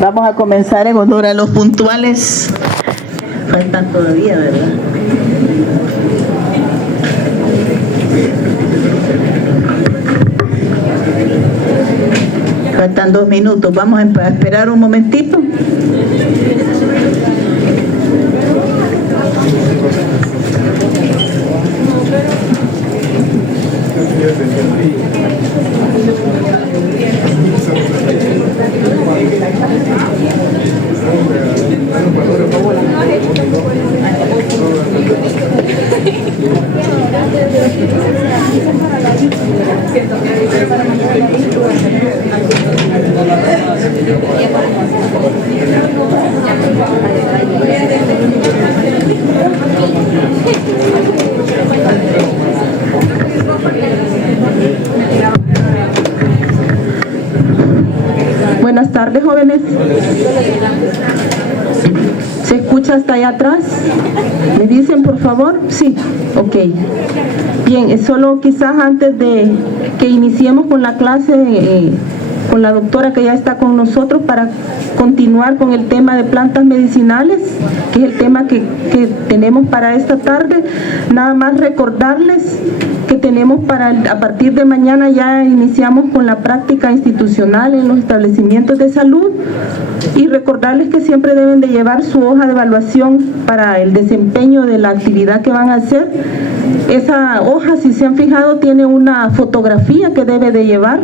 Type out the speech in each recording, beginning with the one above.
Vamos a comenzar en honor a los puntuales. Faltan todavía, ¿verdad? Faltan 2 minutos. Vamos a esperar un momentito. Buenas tardes, jóvenes. ¿Se escucha hasta allá atrás? ¿Me dicen, por favor? Sí, ok. Bien, solo quizás antes de que iniciemos con la clase, con la doctora que ya está con nosotros, para continuar con el tema de plantas medicinales, que es el tema que tenemos para esta tarde. Nada más recordarles que tenemos a partir de mañana ya iniciamos con la práctica institucional en los establecimientos de salud, y recordarles que siempre deben de llevar su hoja de evaluación para el desempeño de la actividad que van a hacer. Esa hoja, si se han fijado, tiene una fotografía que debe de llevar,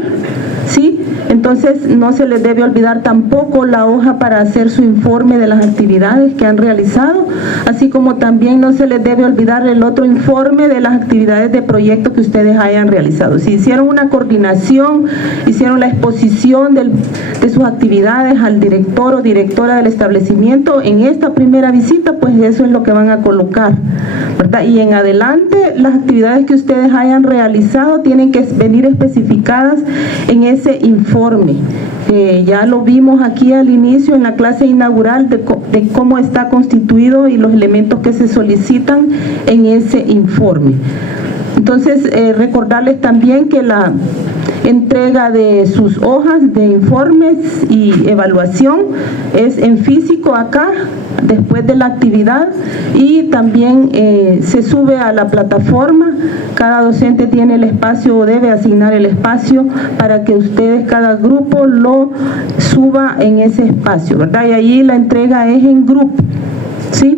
¿sí? Entonces no se les debe olvidar tampoco la hoja para hacer su informe de las actividades que han realizado, así como también no se les debe olvidar el otro informe de las actividades de proyecto que ustedes hayan realizado. Si hicieron una coordinación, hicieron la exposición de sus actividades al director o directora del establecimiento en esta primera visita, pues eso es lo que van a colocar, ¿verdad? Y en adelante las actividades que ustedes hayan realizado tienen que venir especificadas en ese informe. Ya lo vimos aquí al inicio en la clase inaugural de cómo está constituido y los elementos que se solicitan en ese informe. Entonces, recordarles también que la entrega de sus hojas de informes y evaluación es en físico acá, después de la actividad, y también se sube a la plataforma. Cada docente tiene el espacio o debe asignar el espacio para que ustedes, cada grupo, lo suba en ese espacio, ¿verdad? Y allí la entrega es en grupo, ¿sí?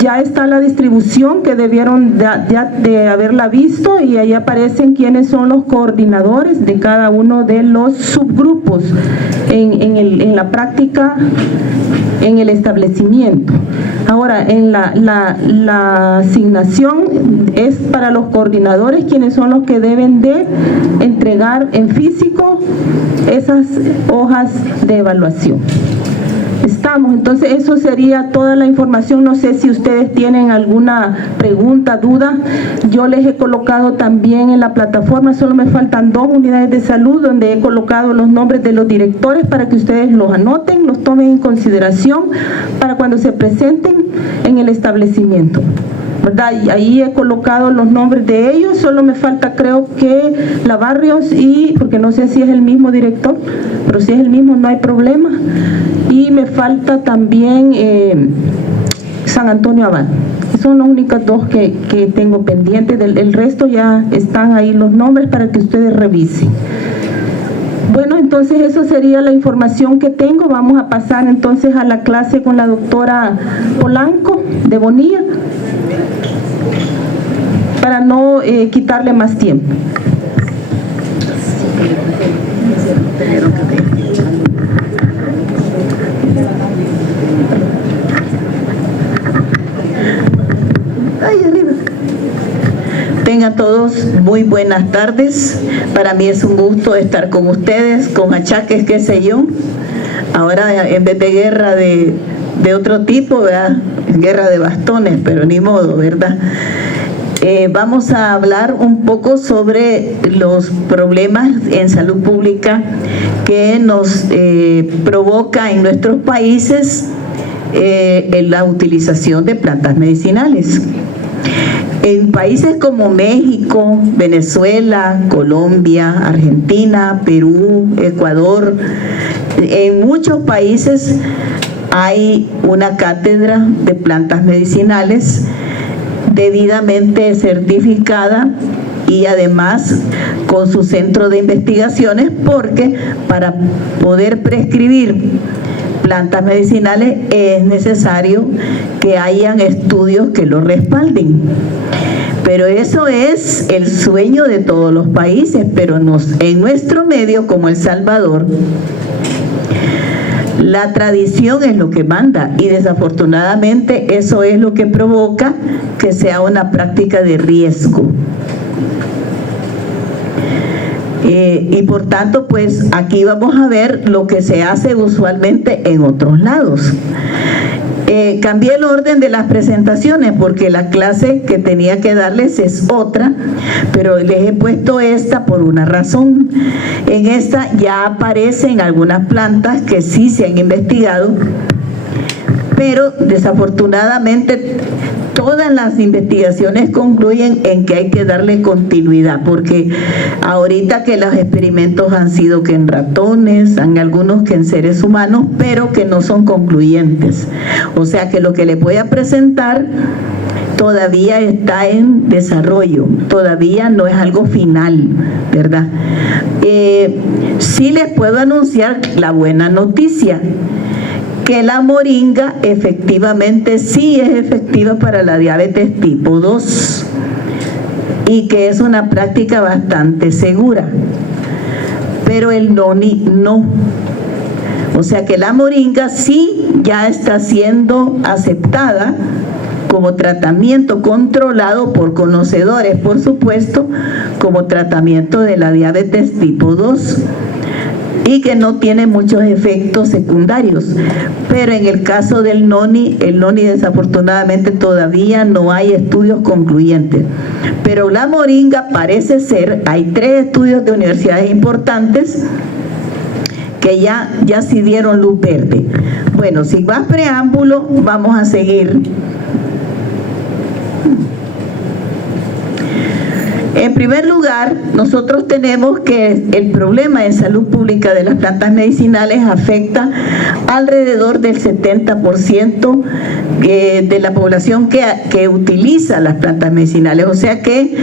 Ya está la distribución que debieron de haberla visto, y ahí aparecen quiénes son los coordinadores de cada uno de los subgrupos en la práctica en el establecimiento. Ahora, en la asignación es para los coordinadores, quienes son los que deben de entregar en físico esas hojas de evaluación. Estamos, entonces eso sería toda la información. No sé si ustedes tienen alguna pregunta, duda. Yo les he colocado también en la plataforma, solo me faltan 2 unidades de salud donde he colocado los nombres de los directores para que ustedes los anoten, los tomen en consideración para cuando se presenten en el establecimiento, ¿verdad? Y ahí he colocado los nombres de ellos. Solo me falta, creo que la Barrios, y porque no sé si es el mismo director, pero si es el mismo no hay problema. Y me falta también San Antonio Abad. Son las únicas 2 que tengo pendientes. El resto ya están ahí los nombres para que ustedes revisen. Bueno, entonces eso sería la información que tengo. Vamos a pasar entonces a la clase con la doctora Polanco de Bonilla, para no quitarle más tiempo. Tengan todos muy buenas tardes. Para mí es un gusto estar con ustedes, con achaques, qué sé yo. Ahora, en vez de guerra de otro tipo, ¿verdad? Guerra de bastones, pero ni modo, ¿verdad? Vamos a hablar un poco sobre los problemas en salud pública que nos provoca en nuestros países la utilización de plantas medicinales. En países como México, Venezuela, Colombia, Argentina, Perú, Ecuador, En muchos países hay una cátedra de plantas medicinales debidamente certificada y además con su centro de investigaciones, porque para poder prescribir plantas medicinales es necesario que hayan estudios que lo respalden. Pero eso es el sueño de todos los países, pero en nuestro medio, como El Salvador, la tradición es lo que manda y desafortunadamente eso es lo que provoca que sea una práctica de riesgo. Y por tanto, pues aquí vamos a ver lo que se hace usualmente en otros lados. Cambié el orden de las presentaciones porque la clase que tenía que darles es otra, pero les he puesto esta por una razón. En esta ya aparecen algunas plantas que sí se han investigado, pero desafortunadamente todas las investigaciones concluyen en que hay que darle continuidad, porque ahorita que los experimentos han sido que en ratones, han algunos que en seres humanos, pero que no son concluyentes. O sea que lo que les voy a presentar todavía está en desarrollo, todavía no es algo final, ¿verdad? Sí les puedo anunciar la buena noticia, que la moringa efectivamente sí es efectiva para la diabetes tipo 2 y que es una práctica bastante segura, pero el noni no. O sea que la moringa sí ya está siendo aceptada como tratamiento controlado por conocedores, por supuesto, como tratamiento de la diabetes tipo 2. Y que no tiene muchos efectos secundarios, pero en el caso del noni, el noni desafortunadamente todavía no hay estudios concluyentes, pero la moringa parece ser, hay 3 estudios de universidades importantes que ya sí dieron luz verde. Bueno, sin más preámbulo, vamos a seguir. En primer lugar, nosotros tenemos que el problema en salud pública de las plantas medicinales afecta alrededor del 70% de la población que utiliza las plantas medicinales. O sea que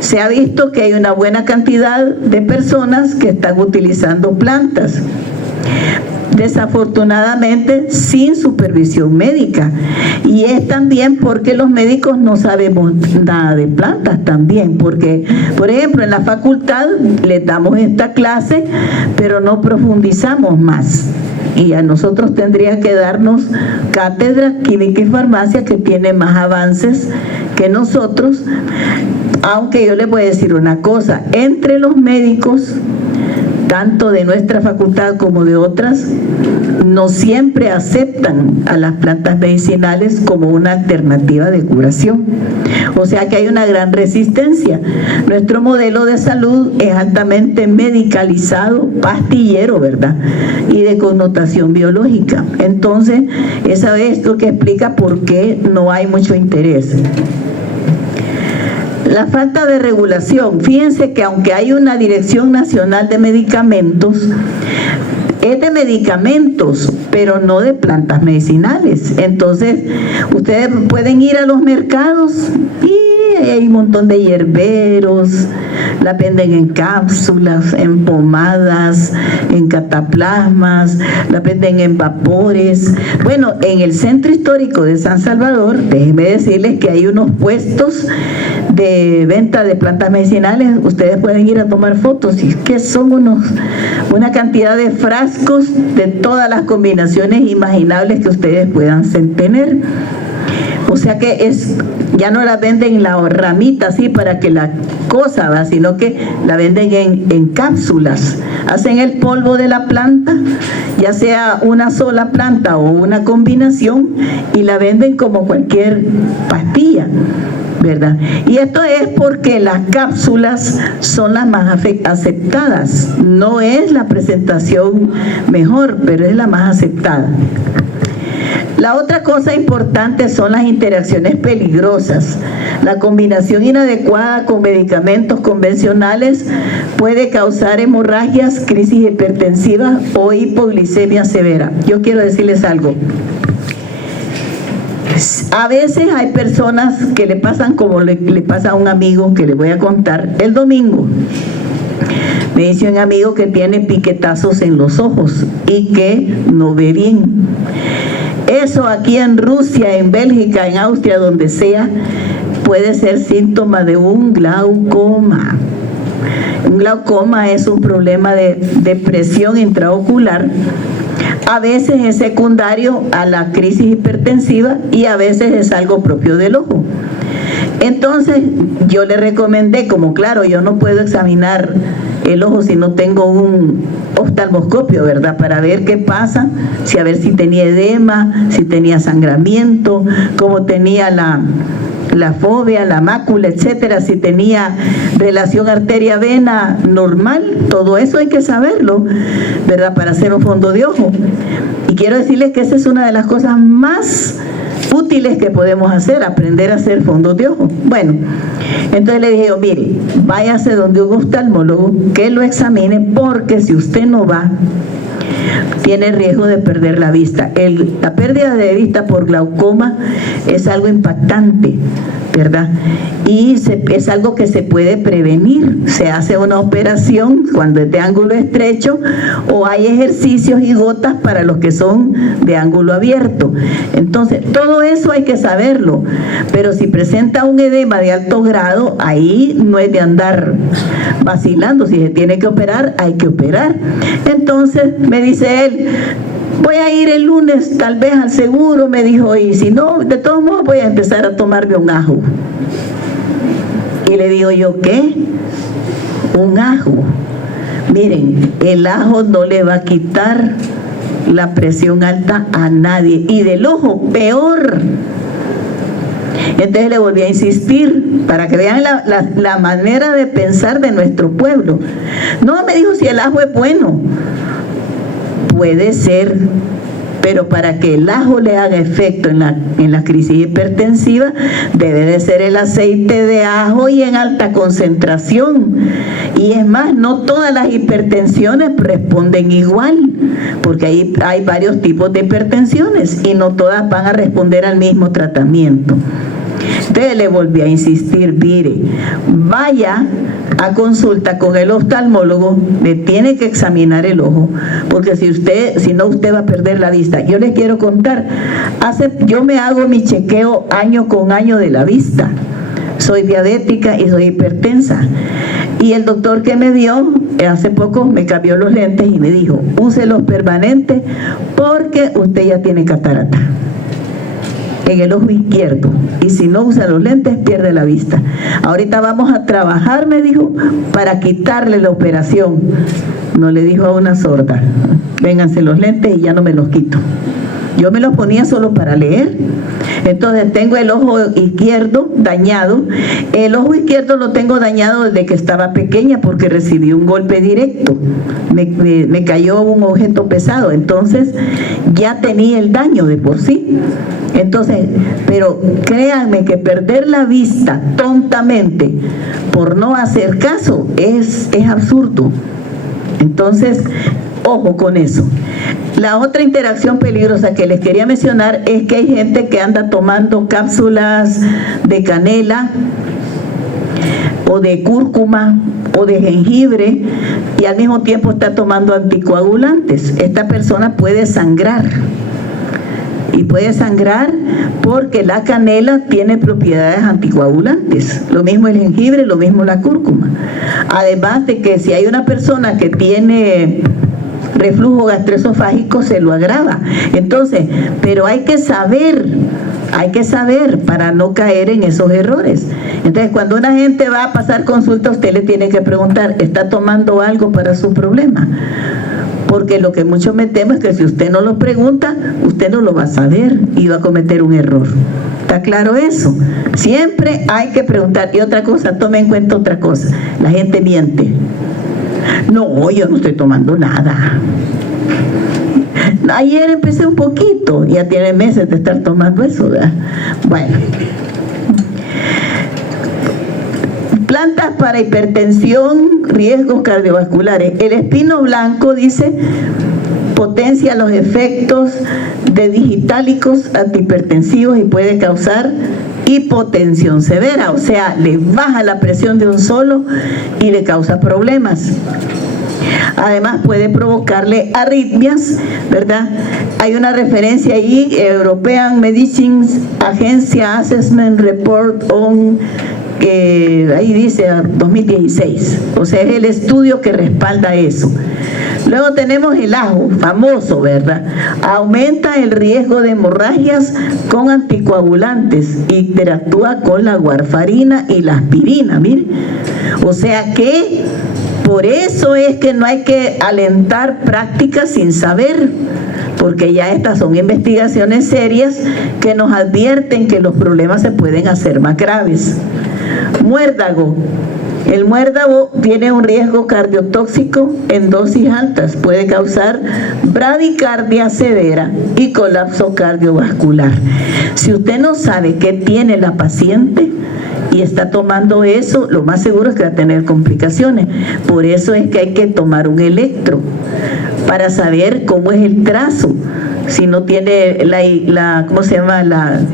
se ha visto que hay una buena cantidad de personas que están utilizando plantas, desafortunadamente sin supervisión médica, y es también porque los médicos no sabemos nada de plantas también, porque por ejemplo en la facultad les damos esta clase pero no profundizamos más, y a nosotros tendría que darnos cátedra química y farmacia que tiene más avances que nosotros, aunque yo les voy a decir una cosa, entre los médicos tanto de nuestra facultad como de otras, no siempre aceptan a las plantas medicinales como una alternativa de curación. O sea que hay una gran resistencia. Nuestro modelo de salud es altamente medicalizado, pastillero, ¿verdad? Y de connotación biológica. Entonces, eso es lo que explica por qué no hay mucho interés. La falta de regulación. Fíjense que aunque hay una Dirección Nacional de Medicamentos, es de medicamentos, pero no de plantas medicinales. Entonces, ustedes pueden ir a los mercados y hay un montón de hierberos, la venden en cápsulas, en pomadas, en cataplasmas, la venden en vapores. Bueno, en el centro histórico de San Salvador, déjenme decirles que hay unos puestos de venta de plantas medicinales. Ustedes pueden ir a tomar fotos y que son una cantidad de frascos de todas las combinaciones imaginables que ustedes puedan tener. O sea que ya no la venden la ramita así para que la cosa va, sino que la venden en cápsulas. Hacen el polvo de la planta, ya sea una sola planta o una combinación, y la venden como cualquier pastilla, ¿verdad? Y esto es porque las cápsulas son las más aceptadas. No es la presentación mejor, pero es la más aceptada. La otra cosa importante son las interacciones peligrosas. La combinación inadecuada con medicamentos convencionales puede causar hemorragias, crisis hipertensivas o hipoglicemia severa. Yo quiero decirles algo. A veces hay personas que le pasan como le pasa a un amigo que le voy a contar el domingo. Me dice un amigo que tiene piquetazos en los ojos y que no ve bien. Eso aquí en Rusia, en Bélgica, en Austria, donde sea, puede ser síntoma de un glaucoma. Un glaucoma es un problema de presión intraocular. A veces es secundario a la crisis hipertensiva y a veces es algo propio del ojo. Entonces yo le recomendé, como claro, yo no puedo examinar el ojo si no tengo un oftalmoscopio, ¿verdad? Para ver qué pasa, a ver si tenía edema, si tenía sangramiento, cómo tenía la fobia, la mácula, etcétera, si tenía relación arteria-vena normal, todo eso hay que saberlo, ¿verdad? Para hacer un fondo de ojo. Y quiero decirles que esa es una de las cosas más útiles que podemos hacer, aprender a hacer fondos de ojo. Bueno, entonces le dije yo, mire, váyase donde un oftalmólogo que lo examine, porque si usted no va, tiene riesgo de perder la vista. La pérdida de vista por glaucoma es algo impactante, ¿verdad? Y es algo que se puede prevenir. Se hace una operación cuando es de ángulo estrecho, o hay ejercicios y gotas para los que son de ángulo abierto. Entonces, todo eso hay que saberlo. Pero si presenta un edema de alto grado, ahí no es de andar vacilando. Si se tiene que operar, hay que operar. Entonces, me dice él, voy a ir el lunes tal vez al seguro, me dijo, y si no, de todos modos voy a empezar a tomarme un ajo. Y le digo yo, ¿qué? Un ajo. Miren, el ajo no le va a quitar la presión alta a nadie, y del ojo peor. Entonces le volví a insistir para que vean la manera de pensar de nuestro pueblo. No, me dijo, si el ajo es bueno. Puede ser, pero para que el ajo le haga efecto en la crisis hipertensiva, debe de ser el aceite de ajo y en alta concentración. Y es más, no todas las hipertensiones responden igual, porque hay varios tipos de hipertensiones y no todas van a responder al mismo tratamiento. Entonces le volví a insistir, mire, vaya a consulta con el oftalmólogo, le tiene que examinar el ojo, porque si no usted va a perder la vista. Yo les quiero contar, yo me hago mi chequeo año con año de la vista. Soy diabética y soy hipertensa. Y el doctor que me vio hace poco me cambió los lentes y me dijo, úselos permanentes porque usted ya tiene catarata en el ojo izquierdo, y si no usa los lentes pierde la vista. Ahorita vamos a trabajar, me dijo, para quitarle la operación. No le dijo a una sorda, vénganse los lentes y ya no me los quito. Yo me los ponía solo para leer. Entonces tengo el ojo izquierdo dañado. El ojo izquierdo lo tengo dañado desde que estaba pequeña, porque recibí un golpe directo. Me cayó un objeto pesado. Entonces ya tenía el daño de por sí. Entonces, pero créanme que perder la vista tontamente por no hacer caso es absurdo. Entonces, ojo con eso. La otra interacción peligrosa que les quería mencionar es que hay gente que anda tomando cápsulas de canela o de cúrcuma o de jengibre y al mismo tiempo está tomando anticoagulantes. Esta persona puede sangrar. Y puede sangrar porque la canela tiene propiedades anticoagulantes. Lo mismo el jengibre, lo mismo la cúrcuma. Además de que si hay una persona que tiene reflujo gastroesofágico, se lo agrava. Entonces, pero hay que saber para no caer en esos errores. Entonces, cuando una gente va a pasar consulta, usted le tiene que preguntar, ¿está tomando algo para su problema? Porque lo que mucho me temo es que si usted no lo pregunta, usted no lo va a saber y va a cometer un error. ¿Está claro eso? Siempre hay que preguntar. Y otra cosa, tome en cuenta otra cosa. La gente miente. No, yo no estoy tomando nada. Ayer empecé un poquito, ya tiene meses de estar tomando eso, ¿verdad? Bueno. Plantas para hipertensión, riesgos cardiovasculares. El espino blanco dice potencia los efectos de digitálicos antihipertensivos y puede causar hipotensión severa, o sea, le baja la presión de un solo y le causa problemas. Además puede provocarle arritmias, ¿verdad? Hay una referencia ahí, European Medicines Agencia Assessment Report on, ahí dice 2016, o sea, es el estudio que respalda eso. Luego tenemos el ajo, famoso, ¿verdad? Aumenta el riesgo de hemorragias con anticoagulantes, interactúa con la warfarina y la aspirina, mire. O sea que por eso es que no hay que alentar prácticas sin saber, porque ya estas son investigaciones serias que nos advierten que los problemas se pueden hacer más graves. Muérdago. El muérdago tiene un riesgo cardiotóxico en dosis altas, puede causar bradicardia severa y colapso cardiovascular. Si usted no sabe qué tiene la paciente y está tomando eso, lo más seguro es que va a tener complicaciones. Por eso es que hay que tomar un electro para saber cómo es el trazo. Si no tiene ¿cómo se llama?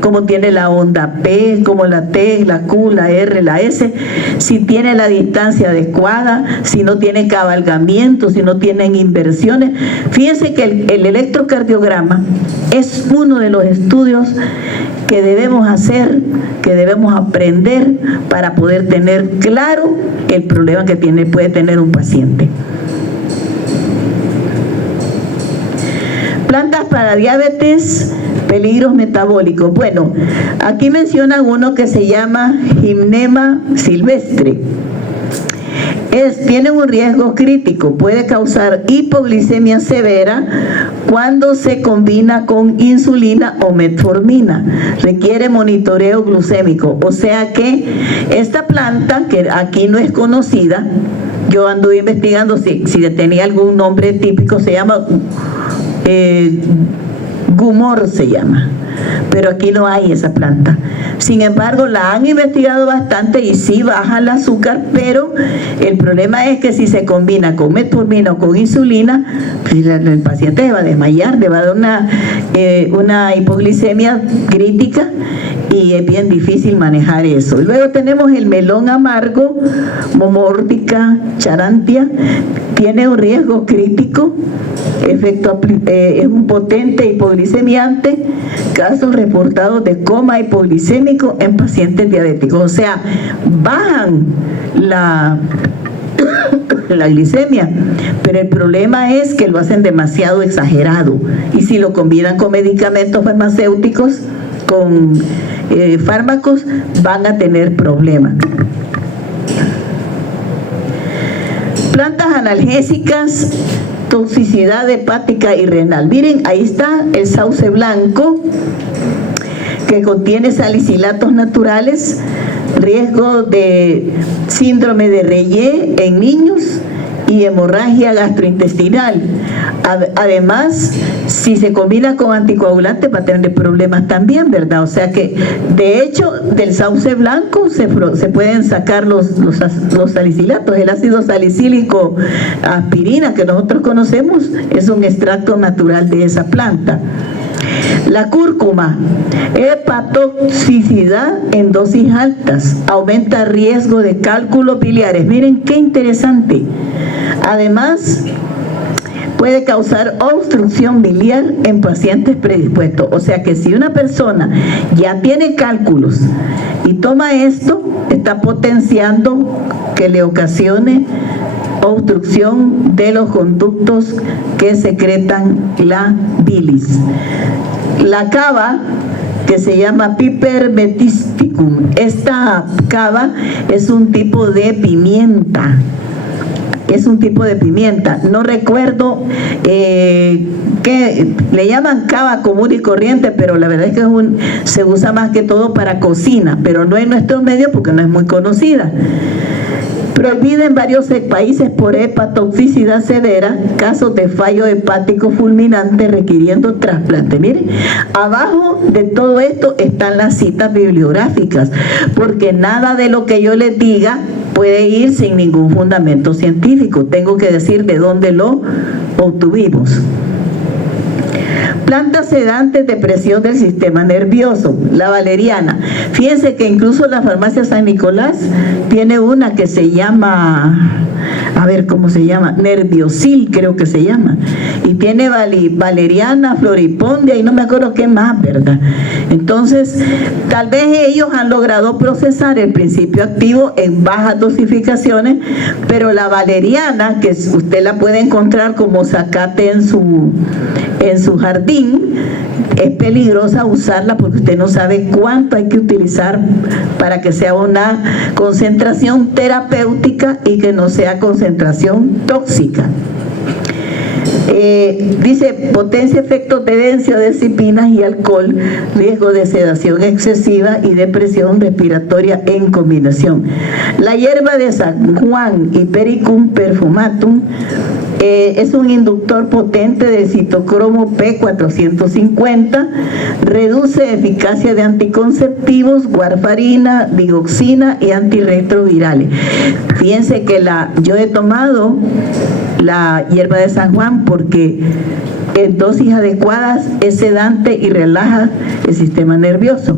Cómo tiene la onda P, como la T, la Q, la R, la S, si tiene la distancia adecuada, si no tiene cabalgamiento, si no tienen inversiones. Fíjense que el electrocardiograma es uno de los estudios que debemos hacer, que debemos aprender para poder tener claro el problema que puede tener un paciente. Plantas para diabetes, peligros metabólicos. Bueno, aquí mencionan uno que se llama Gymnema silvestre. Tiene un riesgo crítico, puede causar hipoglicemia severa cuando se combina con insulina o metformina. Requiere monitoreo glucémico. O sea que esta planta, que aquí no es conocida, yo anduve investigando si tenía algún nombre típico, se llama Gumor se llama, pero aquí no hay esa planta. Sin embargo, la han investigado bastante y sí baja el azúcar, pero el problema es que si se combina con metformina o con insulina, el paciente se va a desmayar, le va a dar una hipoglicemia crítica y es bien difícil manejar eso. Luego tenemos el melón amargo, Momordica charantia, tiene un riesgo crítico, es un potente hipoglicemiante, casos reportados de coma hipoglicémico en pacientes diabéticos. O sea, bajan la glicemia, pero el problema es que lo hacen demasiado exagerado, y si lo combinan con medicamentos farmacéuticos, con fármacos, van a tener problemas. Plantas analgésicas, toxicidad hepática y renal. Miren, ahí está el sauce blanco, que contiene salicilatos naturales, riesgo de síndrome de Reye en niños y hemorragia gastrointestinal. Además, si se combina con anticoagulantes va a tener problemas también, ¿verdad? O sea que, de hecho, del sauce blanco se pueden sacar los salicilatos. El ácido salicílico aspirina que nosotros conocemos es un extracto natural de esa planta. La cúrcuma, hepatotoxicidad en dosis altas, aumenta riesgo de cálculos biliares. Miren qué interesante. Además, puede causar obstrucción biliar en pacientes predispuestos. O sea que si una persona ya tiene cálculos y toma esto, está potenciando que le ocasione obstrucción de los conductos que secretan la bilis. La cava, que se llama Piper metisticum, esta cava es un tipo de pimienta. Es un tipo de pimienta, no recuerdo que le llaman cava común y corriente, pero la verdad es que se usa más que todo para cocina, pero no en nuestros medios porque no es muy conocida. Prohibida en varios países por hepatotoxicidad severa, casos de fallo hepático fulminante requiriendo trasplante. Miren, abajo de todo esto están las citas bibliográficas, porque nada de lo que yo les diga puede ir sin ningún fundamento científico. Tengo que decir de dónde lo obtuvimos. Plantas sedantes de presión del sistema nervioso, la valeriana. Fíjense que incluso la farmacia San Nicolás tiene una que se llama, a ver cómo se llama, Nerviosil creo que se llama, y tiene valeriana, floripondia y no me acuerdo qué más, ¿verdad? Entonces, tal vez ellos han logrado procesar el principio activo en bajas dosificaciones, pero la valeriana, que usted la puede encontrar como zacate en su jardín, es peligrosa usarla porque usted no sabe cuánto hay que utilizar para que sea una concentración terapéutica y que no sea concentración tóxica. Dice, potencia efectos de benzodiazepinas y alcohol, riesgo de sedación excesiva y depresión respiratoria en combinación. La hierba de San Juan, Hipericum perfumatum, es un inductor potente de citocromo P450, reduce eficacia de anticonceptivos, warfarina, digoxina y antirretrovirales. Fíjense que yo he tomado la hierba de San Juan porque en dosis adecuadas es sedante y relaja el sistema nervioso.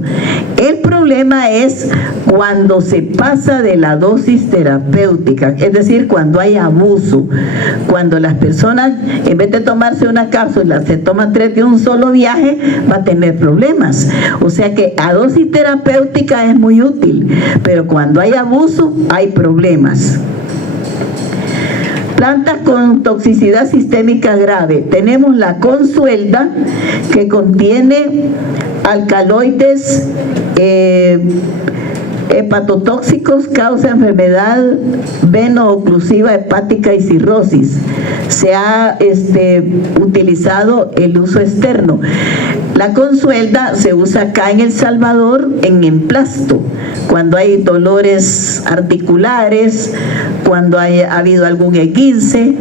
El problema es cuando se pasa de la dosis terapéutica, es decir, cuando hay abuso, cuando las personas en vez de tomarse una cápsula se toman 3 de un solo viaje, va a tener problemas. O sea que a dosis terapéutica es muy útil, pero cuando hay abuso hay problemas. Plantas con toxicidad sistémica grave. Tenemos la consuelda, que contiene alcaloides hepatotóxicos, causa enfermedad veno-oclusiva hepática y cirrosis. Se ha utilizado el uso externo. La consuelda se usa acá en El Salvador en emplasto, cuando hay dolores articulares, cuando ha habido algún esguince.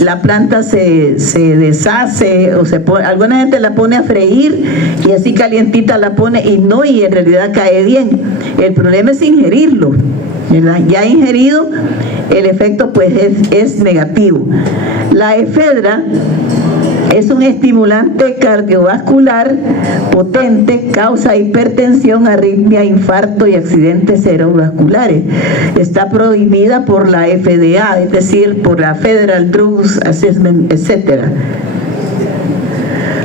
La planta se deshace o alguna gente la pone a freír y así calientita la pone y en realidad cae bien. El problema es ingerirlo, ¿verdad? Ya ingerido, el efecto pues es negativo. La efedra es un estimulante cardiovascular potente, causa hipertensión, arritmia, infarto y accidentes cerebrovasculares. Está prohibida por la FDA, es decir, por la Federal Drugs Assessment, etc.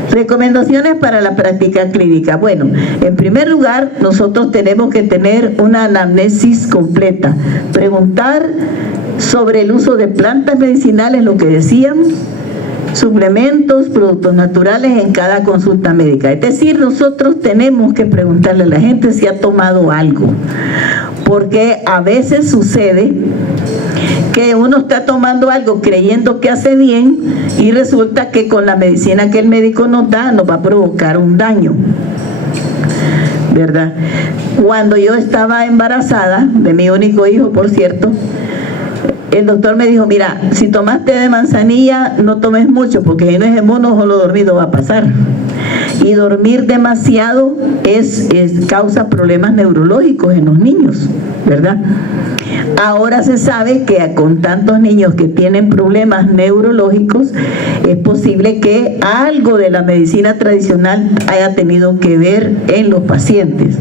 Recomendaciones para la práctica clínica. Bueno, en primer lugar, nosotros tenemos que tener una anamnesis completa. Preguntar sobre el uso de plantas medicinales, lo que decíamos, suplementos, productos naturales en cada consulta médica. Es decir, nosotros tenemos que preguntarle a la gente si ha tomado algo, porque a veces sucede que uno está tomando algo creyendo que hace bien y resulta que con la medicina que el médico nos da nos va a provocar un daño, ¿verdad? Cuando yo estaba embarazada de mi único hijo, por cierto, el doctor me dijo, mira, si tomaste de manzanilla, no tomes mucho, porque si no es mono, solo dormido va a pasar. Y dormir demasiado causa problemas neurológicos en los niños, ¿verdad? Ahora se sabe que con tantos niños que tienen problemas neurológicos, es posible que algo de la medicina tradicional haya tenido que ver en los pacientes.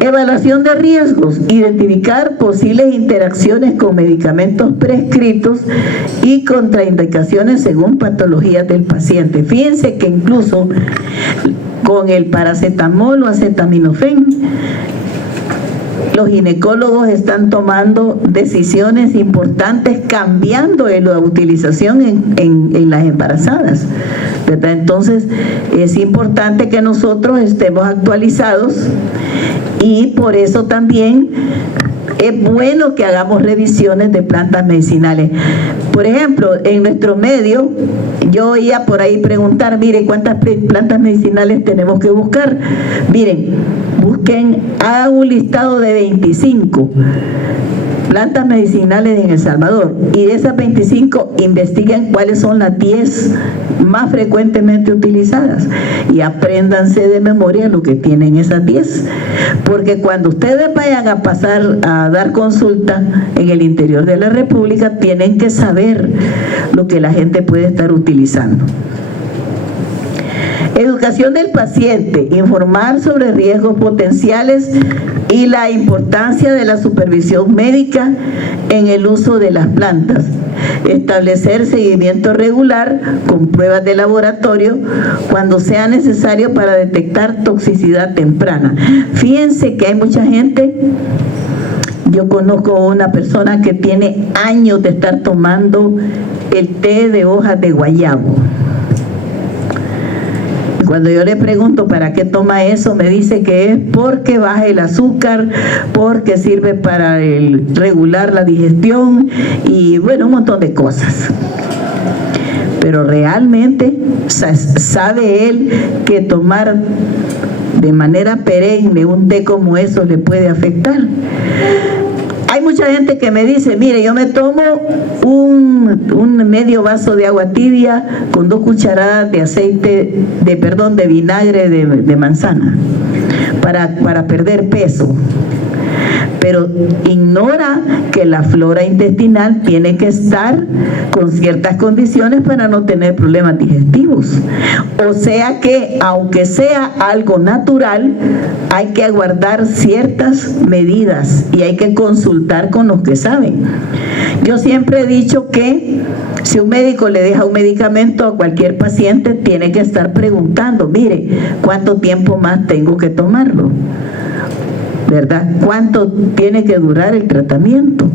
Evaluación de riesgos, identificar posibles interacciones con medicamentos prescritos y contraindicaciones según patologías del paciente. Fíjense que incluso con el paracetamol o acetaminofén, los ginecólogos están tomando decisiones importantes, cambiando la utilización en las embarazadas, ¿verdad? Entonces es importante que nosotros estemos actualizados y por eso también es bueno que hagamos revisiones de plantas medicinales. Por ejemplo, en nuestro medio, yo oía por ahí preguntar, mire, ¿cuántas plantas medicinales tenemos que buscar? Miren, hagan un listado de 25. plantas medicinales en El Salvador, y de esas 25 investiguen cuáles son las 10 más frecuentemente utilizadas y apréndanse de memoria lo que tienen esas 10, porque cuando ustedes vayan a pasar a dar consulta en el interior de la República, tienen que saber lo que la gente puede estar utilizando. Educación del paciente, informar sobre riesgos potenciales y la importancia de la supervisión médica en el uso de las plantas. Establecer seguimiento regular con pruebas de laboratorio cuando sea necesario para detectar toxicidad temprana. Fíjense que hay mucha gente. Yo conozco una persona que tiene años de estar tomando el té de hojas de guayabo. Cuando yo le pregunto para qué toma eso, me dice que es porque baja el azúcar, porque sirve para regular la digestión y bueno, un montón de cosas. Pero realmente sabe él que tomar de manera perenne un té como eso le puede afectar. Hay mucha gente que me dice, mire, yo me tomo un medio vaso de agua tibia con 2 cucharadas de aceite, de vinagre de manzana para perder peso. Pero ignora que la flora intestinal tiene que estar con ciertas condiciones para no tener problemas digestivos. O sea que, aunque sea algo natural, hay que aguardar ciertas medidas y hay que consultar con los que saben. Yo siempre he dicho que si un médico le deja un medicamento a cualquier paciente, tiene que estar preguntando, mire, ¿cuánto tiempo más tengo que tomarlo? ¿Verdad? ¿Cuánto tiene que durar el tratamiento?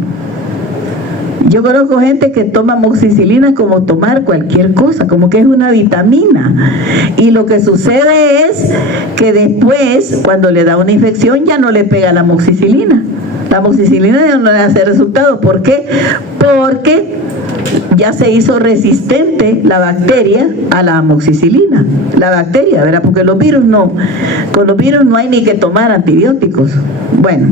Yo conozco gente que toma amoxicilina como tomar cualquier cosa, como que es una vitamina. Y lo que sucede es que después, cuando le da una infección, ya no le pega la amoxicilina. La amoxicilina ya no le hace resultado. ¿Por qué? Porque ya se hizo resistente la bacteria a la amoxicilina. La bacteria, ¿verdad? Porque los virus no. Con los virus no hay ni que tomar antibióticos. Bueno,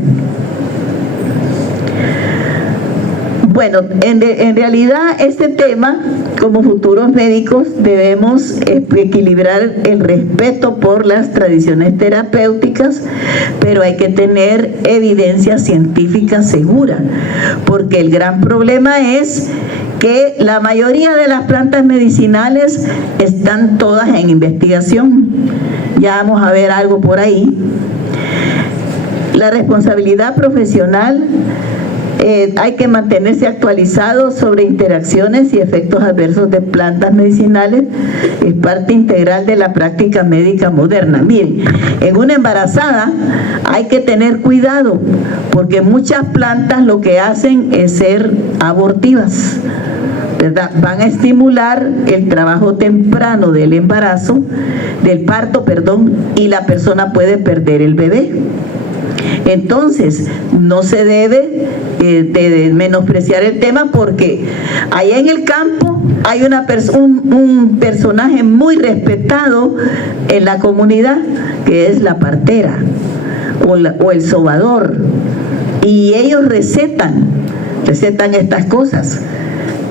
en realidad este tema, como futuros médicos, debemos equilibrar el respeto por las tradiciones terapéuticas, pero hay que tener evidencia científica segura, porque el gran problema es que la mayoría de las plantas medicinales están todas en investigación. Ya vamos a ver algo por ahí. La responsabilidad profesional, hay que mantenerse actualizado sobre interacciones y efectos adversos de plantas medicinales, es parte integral de la práctica médica moderna. Miren, en una embarazada hay que tener cuidado, porque muchas plantas lo que hacen es ser abortivas, ¿verdad? Van a estimular el trabajo temprano del embarazo, del parto, y la persona puede perder el bebé. Entonces, no se debe de menospreciar el tema, porque allá en el campo hay un personaje muy respetado en la comunidad, que es la partera o el sobador, y ellos recetan estas cosas.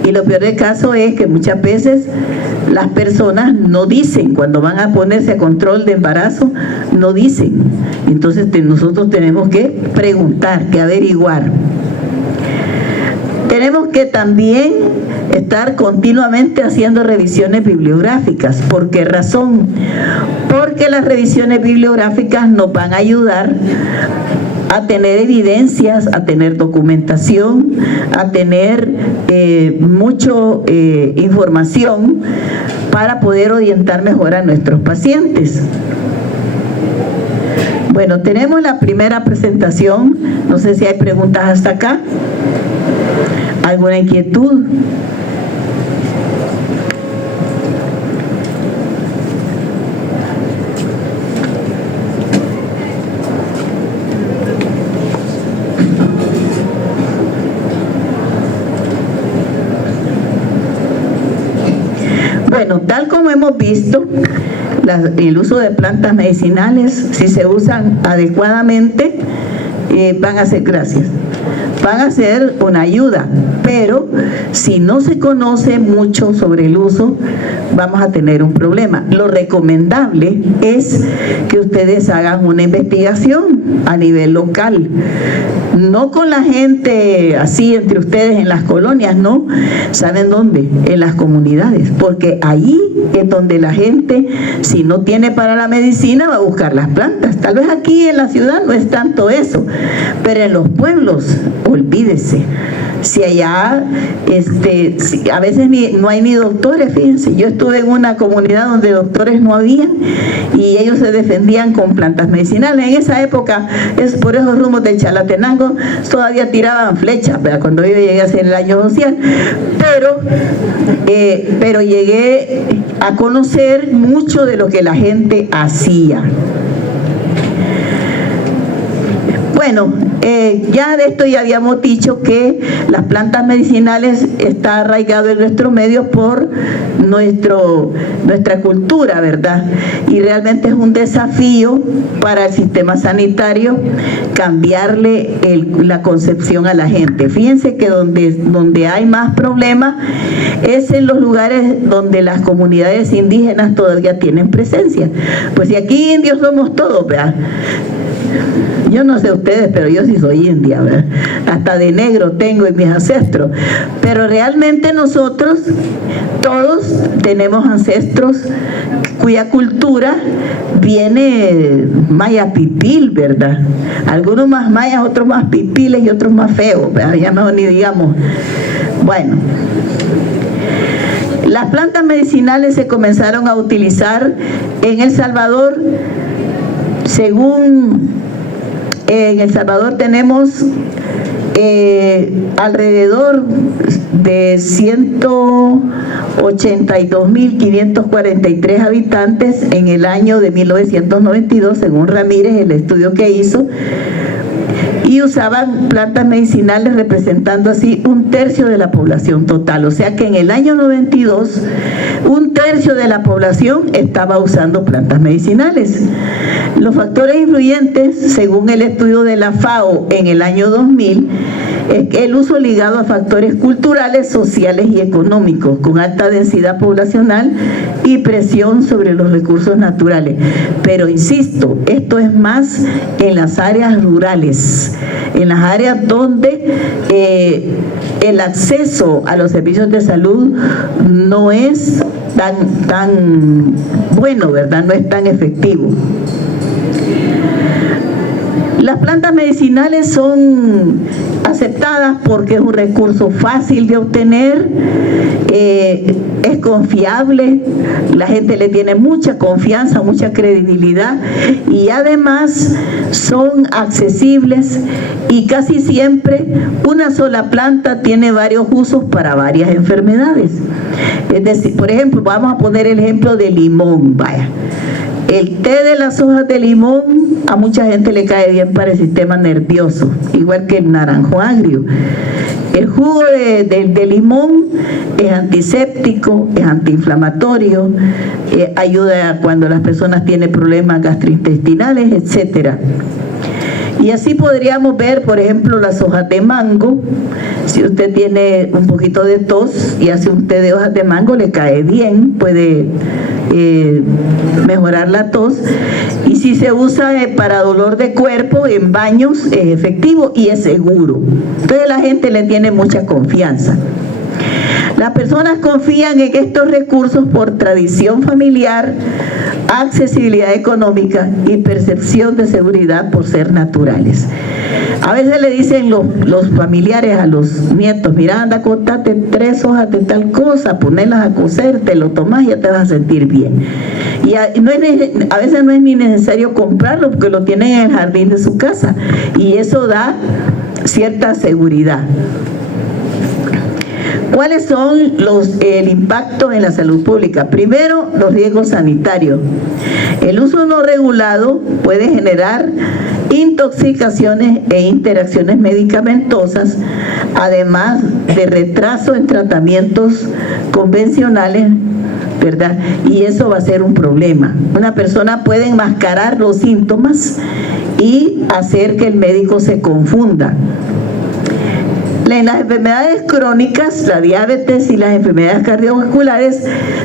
Y lo peor del caso es que muchas veces las personas no dicen, cuando van a ponerse a control de embarazo, no dicen. Entonces nosotros tenemos que preguntar, que averiguar. Tenemos que también estar continuamente haciendo revisiones bibliográficas. ¿Por qué razón? Porque las revisiones bibliográficas nos van a ayudar a tener evidencias, a tener documentación, a tener mucha información para poder orientar mejor a nuestros pacientes. Bueno, tenemos la primera presentación. No sé si hay preguntas hasta acá. ¿Alguna inquietud? Bueno, tal como hemos visto, el uso de plantas medicinales, si se usan adecuadamente, van a ser, van a ser una ayuda, pero si no se conoce mucho sobre el uso, vamos a tener un problema. Lo recomendable es que ustedes hagan una investigación a nivel local, no con la gente así entre ustedes en las colonias, no. ¿Saben dónde? En las comunidades, porque ahí es donde la gente, si no tiene para la medicina, va a buscar las plantas. Tal vez aquí en la ciudad no es tanto eso, pero en los pueblos, olvídese. Si allá, si a veces no hay ni doctores, fíjense, yo estuve en una comunidad donde doctores no había y ellos se defendían con plantas medicinales. En esa época, por esos rumos de Chalatenango, todavía tiraban flechas, ¿verdad? Cuando yo llegué hacia el año 2000, pero llegué a conocer mucho de lo que la gente hacía. Bueno, ya de esto ya habíamos dicho que las plantas medicinales está arraigado en nuestro medio por nuestra cultura, ¿verdad? Y realmente es un desafío para el sistema sanitario cambiarle la concepción a la gente. Fíjense que donde hay más problemas es en los lugares donde las comunidades indígenas todavía tienen presencia. Pues si aquí indios somos todos, ¿verdad? Yo no sé ustedes, pero yo sí soy india, ¿verdad? Hasta de negro tengo en mis ancestros. Pero realmente nosotros todos tenemos ancestros cuya cultura viene maya pipil, ¿verdad? Algunos más mayas, otros más pipiles y otros más feos, ¿verdad? Ya mejor ni digamos. Bueno, las plantas medicinales se comenzaron a utilizar en El Salvador. Según en El Salvador tenemos alrededor de 182.543 habitantes en el año de 1992, según Ramírez, el estudio que hizo, y usaban plantas medicinales representando así 1/3 de la población total. O sea que en el año 92, 1/3 de la población estaba usando plantas medicinales. Los factores influyentes, según el estudio de la FAO en el año 2000, es el uso ligado a factores culturales, sociales y económicos, con alta densidad poblacional y presión sobre los recursos naturales. Pero insisto, esto es más en las áreas rurales, en las áreas donde el acceso a los servicios de salud no es tan bueno, ¿verdad? No es tan efectivo. Las plantas medicinales son aceptadas porque es un recurso fácil de obtener, es confiable, la gente le tiene mucha confianza, mucha credibilidad y además son accesibles y casi siempre una sola planta tiene varios usos para varias enfermedades. Es decir, por ejemplo, vamos a poner el ejemplo del limón, vaya. El té de las hojas de limón a mucha gente le cae bien para el sistema nervioso, igual que el naranjo agrio. El jugo de limón es antiséptico, es antiinflamatorio, ayuda cuando las personas tienen problemas gastrointestinales, etcétera. Y así podríamos ver, por ejemplo, las hojas de mango. Si usted tiene un poquito de tos y hace un té de hojas de mango, le cae bien, puede mejorar la tos. Y si se usa para dolor de cuerpo en baños, es efectivo y es seguro. Entonces la gente le tiene mucha confianza. Las personas confían en estos recursos por tradición familiar, accesibilidad económica y percepción de seguridad por ser naturales. A veces le dicen los familiares a los nietos, mira, anda, cortate 3 hojas de tal cosa, ponerlas a cocer, te lo tomas y ya te vas a sentir bien. Y a veces no es ni necesario comprarlo porque lo tienen en el jardín de su casa y eso da cierta seguridad. ¿Cuáles son el impacto en la salud pública? Primero, los riesgos sanitarios. El uso no regulado puede generar intoxicaciones e interacciones medicamentosas, además de retraso en tratamientos convencionales, ¿verdad? Y eso va a ser un problema. Una persona puede enmascarar los síntomas y hacer que el médico se confunda. En las enfermedades crónicas, la diabetes y las enfermedades cardiovasculares,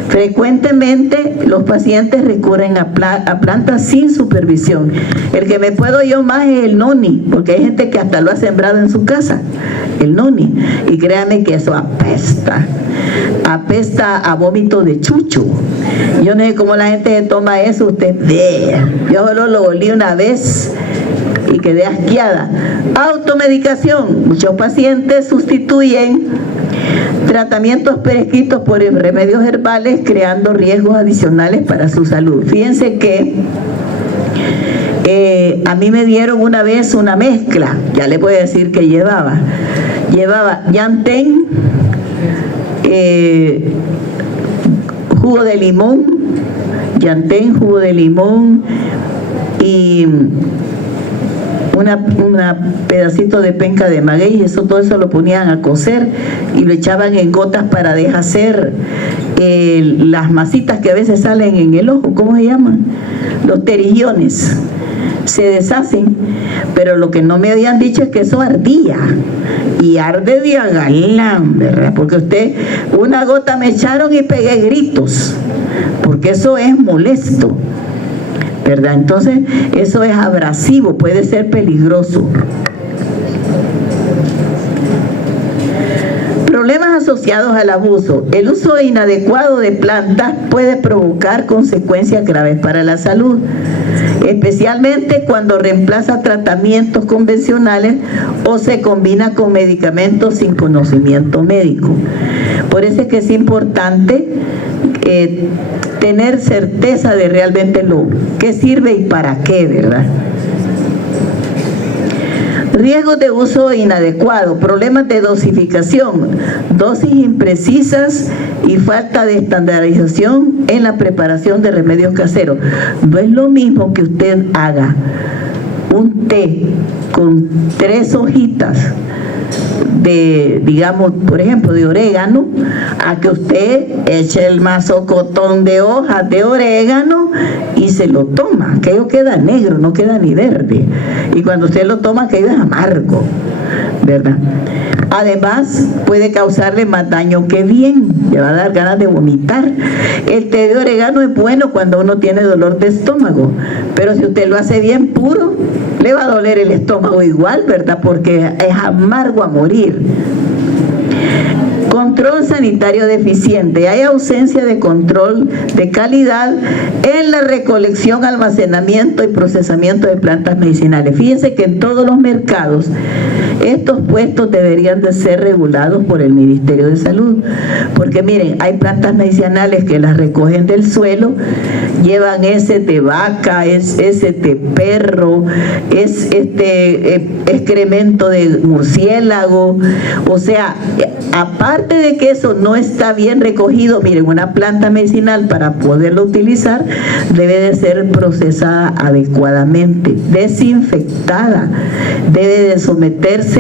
frecuentemente los pacientes recurren a plantas sin supervisión. El que me puedo yo más es el noni, porque hay gente que hasta lo ha sembrado en su casa, el noni, y créanme que eso apesta a vómito de chucho. Yo no sé cómo la gente toma eso, usted vea. Yo solo lo olí una vez y quedé asqueada. Automedicación. Muchos pacientes sustituyen tratamientos prescritos por remedios herbales, creando riesgos adicionales para su salud. Fíjense que a mí me dieron una vez una mezcla, ya le voy a decir que llevaba llantén, jugo de limón, llantén, jugo de limón y una pedacito de penca de maguey, y todo eso lo ponían a cocer y lo echaban en gotas para deshacer las masitas que a veces salen en el ojo, ¿cómo se llaman? Los terillones. Se deshacen, pero lo que no me habían dicho es que eso ardía, y arde de a galán, ¿verdad? Porque una gota me echaron y pegué gritos, porque eso es molesto, ¿verdad? Entonces eso es abrasivo, puede ser peligroso. Problemas asociados al abuso. El uso inadecuado de plantas puede provocar consecuencias graves para la salud, especialmente cuando reemplaza tratamientos convencionales o se combina con medicamentos sin conocimiento médico. Por eso es que es importante tener certeza de realmente lo que sirve y para qué, ¿verdad? Riesgos de uso inadecuado, problemas de dosificación, dosis imprecisas y falta de estandarización en la preparación de remedios caseros. No es lo mismo que usted haga un té con 3 hojitas de, digamos, por ejemplo, de orégano, a que usted eche el mazocotón de hojas de orégano y se lo toma. Aquello queda negro, no queda ni verde. Y cuando usted lo toma, aquello es amargo, ¿verdad? Además, puede causarle más daño que bien. Le va a dar ganas de vomitar. El té de orégano es bueno cuando uno tiene dolor de estómago, pero si usted lo hace bien puro, le va a doler el estómago igual, ¿verdad? Porque es amargo a morir. Control sanitario deficiente. Hay ausencia de control de calidad en la recolección, almacenamiento y procesamiento de plantas medicinales. Fíjense que en todos los mercados estos puestos deberían de ser regulados por el Ministerio de Salud, porque miren, hay plantas medicinales que las recogen del suelo, llevan ese de vaca, ese de perro, es excremento de murciélago, o sea, aparte de que eso no está bien recogido, miren, una planta medicinal para poderlo utilizar debe de ser procesada adecuadamente, desinfectada, debe de someterse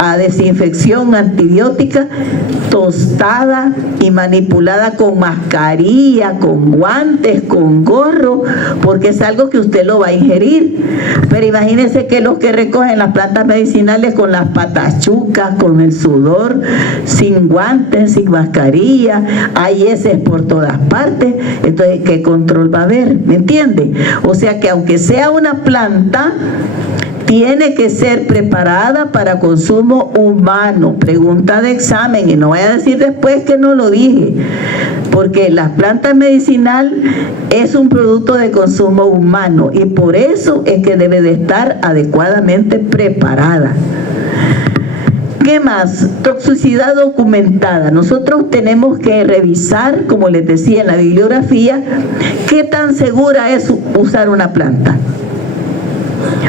a desinfección antibiótica, tostada y manipulada con mascarilla, con guantes, con gorro, porque es algo que usted lo va a ingerir. Pero imagínense que los que recogen las plantas medicinales con las patas chucas, con el sudor, sin guantes, sin mascarilla, hay heces por todas partes. Entonces, ¿qué control va a haber? ¿Me entiende? O sea que aunque sea una planta, tiene que ser preparada para consumo humano. Pregunta de examen, y no voy a decir después que no lo dije, porque la planta medicinal es un producto de consumo humano y por eso es que debe de estar adecuadamente preparada. ¿Qué más? Toxicidad documentada. Nosotros tenemos que revisar, como les decía en la bibliografía, qué tan segura es usar una planta.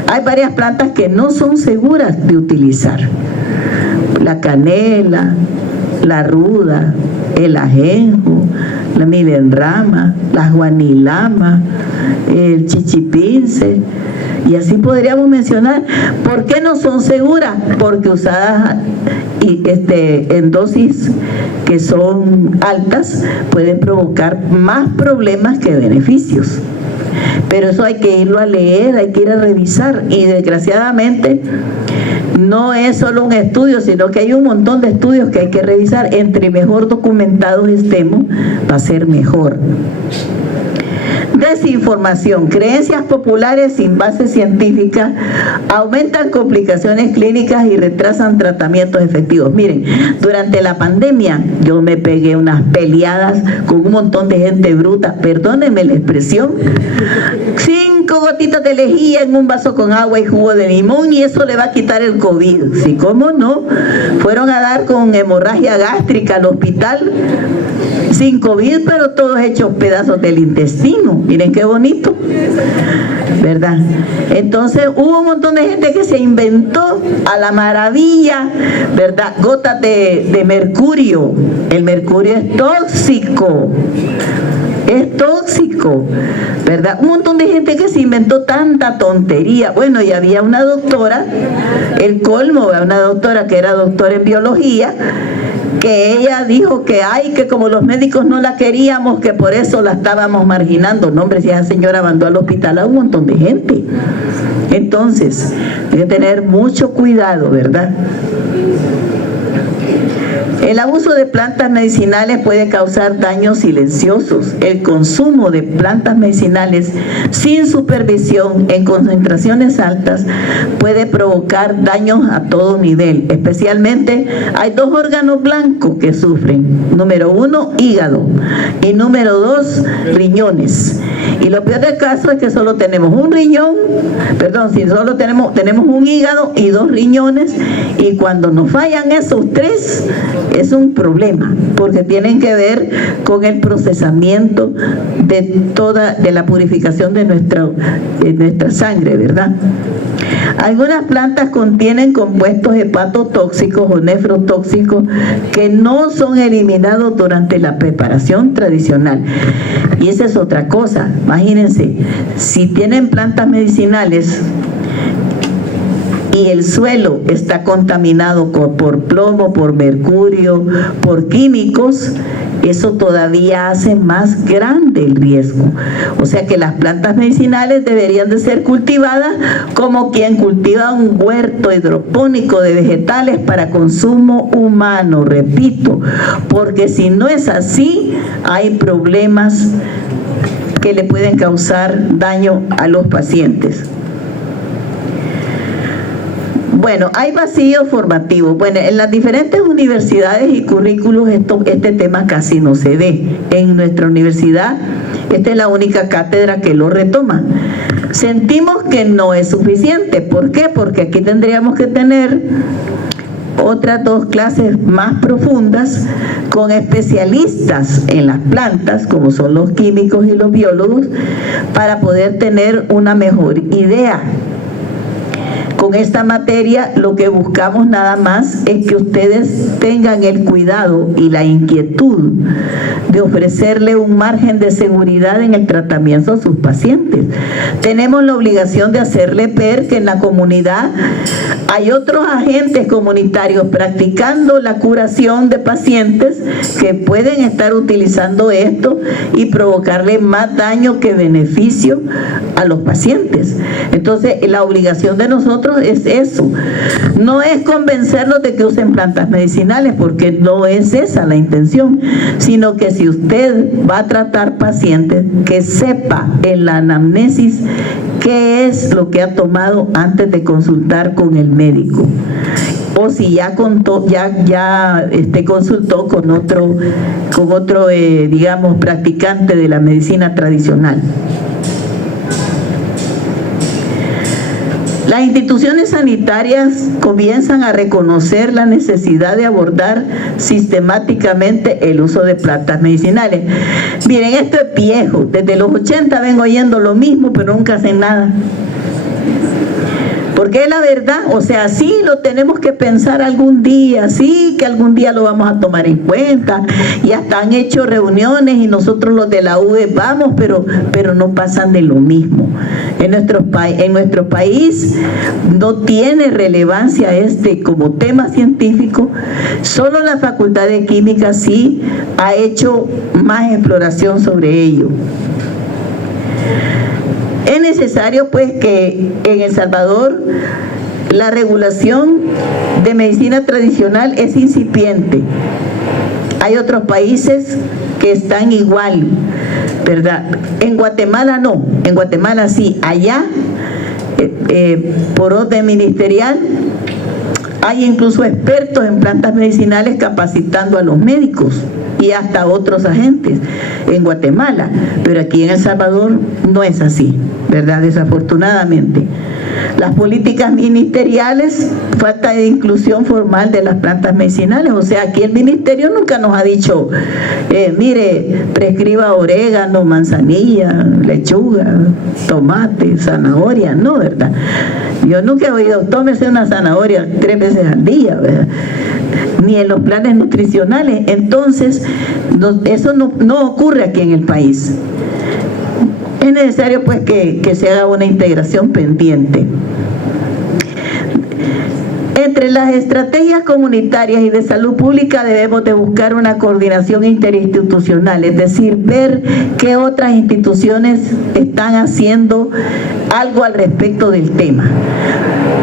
Hay varias plantas que no son seguras de utilizar. La canela, la ruda, el ajenjo, la milenrama, la juanilama, el chichipince, y así podríamos mencionar. ¿Por qué no son seguras? Porque usadas en dosis que son altas pueden provocar más problemas que beneficios. Pero eso hay que irlo a leer, hay que ir a revisar, y desgraciadamente no es solo un estudio, sino que hay un montón de estudios que hay que revisar. Entre mejor documentados estemos, va a ser mejor. Desinformación, creencias populares sin base científica aumentan complicaciones clínicas y retrasan tratamientos efectivos. Miren, durante la pandemia yo me pegué unas peleadas con un montón de gente bruta, perdónenme la expresión, 5 gotitas de lejía en un vaso con agua y jugo de limón y eso le va a quitar el COVID. Sí, ¿cómo no? Fueron a dar con hemorragia gástrica al hospital sin COVID, pero todos hechos pedazos del intestino. Miren qué bonito, ¿verdad? Entonces hubo un montón de gente que se inventó a la maravilla, ¿verdad? Gotas de mercurio. El mercurio es tóxico. Es tóxico, ¿verdad? Un montón de gente que se inventó tanta tontería. Bueno, y había una doctora, el colmo, una doctora que era doctora en biología, que ella dijo que que como los médicos no la queríamos, que por eso la estábamos marginando. No, hombre, si esa señora mandó al hospital a un montón de gente. Entonces, hay que tener mucho cuidado, ¿verdad? El abuso de plantas medicinales puede causar daños silenciosos. El consumo de plantas medicinales sin supervisión en concentraciones altas puede provocar daños a todo nivel. Especialmente hay 2 órganos blancos que sufren. Número 1, hígado. Y número 2, riñones. Y lo peor del caso es que solo tenemos un riñón, solo tenemos un hígado y 2 riñones. Y cuando nos fallan esos 3, es un problema, porque tienen que ver con el procesamiento de la purificación de nuestra sangre, ¿verdad? Algunas plantas contienen compuestos hepatotóxicos o nefrotóxicos que no son eliminados durante la preparación tradicional. Y esa es otra cosa. Imagínense, si tienen plantas medicinales y el suelo está contaminado por plomo, por mercurio, por químicos, eso todavía hace más grande el riesgo. O sea que las plantas medicinales deberían de ser cultivadas como quien cultiva un huerto hidropónico de vegetales para consumo humano, repito, porque si no es así, hay problemas que le pueden causar daño a los pacientes. Bueno, hay vacío formativo. Bueno, en las diferentes universidades y currículos este tema casi no se ve. En nuestra universidad, esta es la única cátedra que lo retoma. Sentimos que no es suficiente. ¿Por qué? Porque aquí tendríamos que tener otras 2 clases más profundas con especialistas en las plantas, como son los químicos y los biólogos, para poder tener una mejor idea. Con esta materia lo que buscamos nada más es que ustedes tengan el cuidado y la inquietud de ofrecerle un margen de seguridad en el tratamiento a sus pacientes. Tenemos la obligación de hacerle ver que en la comunidad hay otros agentes comunitarios practicando la curación de pacientes que pueden estar utilizando esto y provocarle más daño que beneficio a los pacientes. Entonces, la obligación de nosotros es eso. No es convencerlos de que usen plantas medicinales, porque no es esa la intención, sino que si usted va a tratar pacientes, que sepa en la anamnesis qué es lo que ha tomado antes de consultar con el médico, o si ya consultó con otro digamos practicante de la medicina tradicional. Las instituciones sanitarias comienzan a reconocer la necesidad de abordar sistemáticamente el uso de plantas medicinales. Miren, esto es viejo. Desde los 80 vengo oyendo lo mismo, pero nunca hacen nada. Porque es la verdad, o sea, sí lo tenemos que pensar algún día, sí que algún día lo vamos a tomar en cuenta, y hasta han hecho reuniones y nosotros los de la UVE vamos, pero no pasan de lo mismo. En nuestro país no tiene relevancia como tema científico, solo la Facultad de Química sí ha hecho más exploración sobre ello. Es necesario pues que en El Salvador la regulación de medicina tradicional es incipiente. Hay otros países que están igual, ¿verdad? En Guatemala no, en Guatemala sí. Allá, por orden ministerial, hay incluso expertos en plantas medicinales capacitando a los médicos y hasta otros agentes en Guatemala, pero aquí en El Salvador no es así, ¿verdad? Desafortunadamente. Las políticas ministeriales, falta de inclusión formal de las plantas medicinales, o sea, aquí el ministerio nunca nos ha dicho, mire, prescriba orégano, manzanilla, lechuga, tomate, zanahoria, no, ¿verdad? Yo nunca he oído, tómese una zanahoria 3 veces al día, ¿verdad? Ni en los planes nutricionales. Entonces, eso no ocurre aquí en el país. Es necesario pues que se haga una integración pendiente. Entre las estrategias comunitarias y de salud pública debemos de buscar una coordinación interinstitucional, es decir, ver qué otras instituciones están haciendo algo al respecto del tema,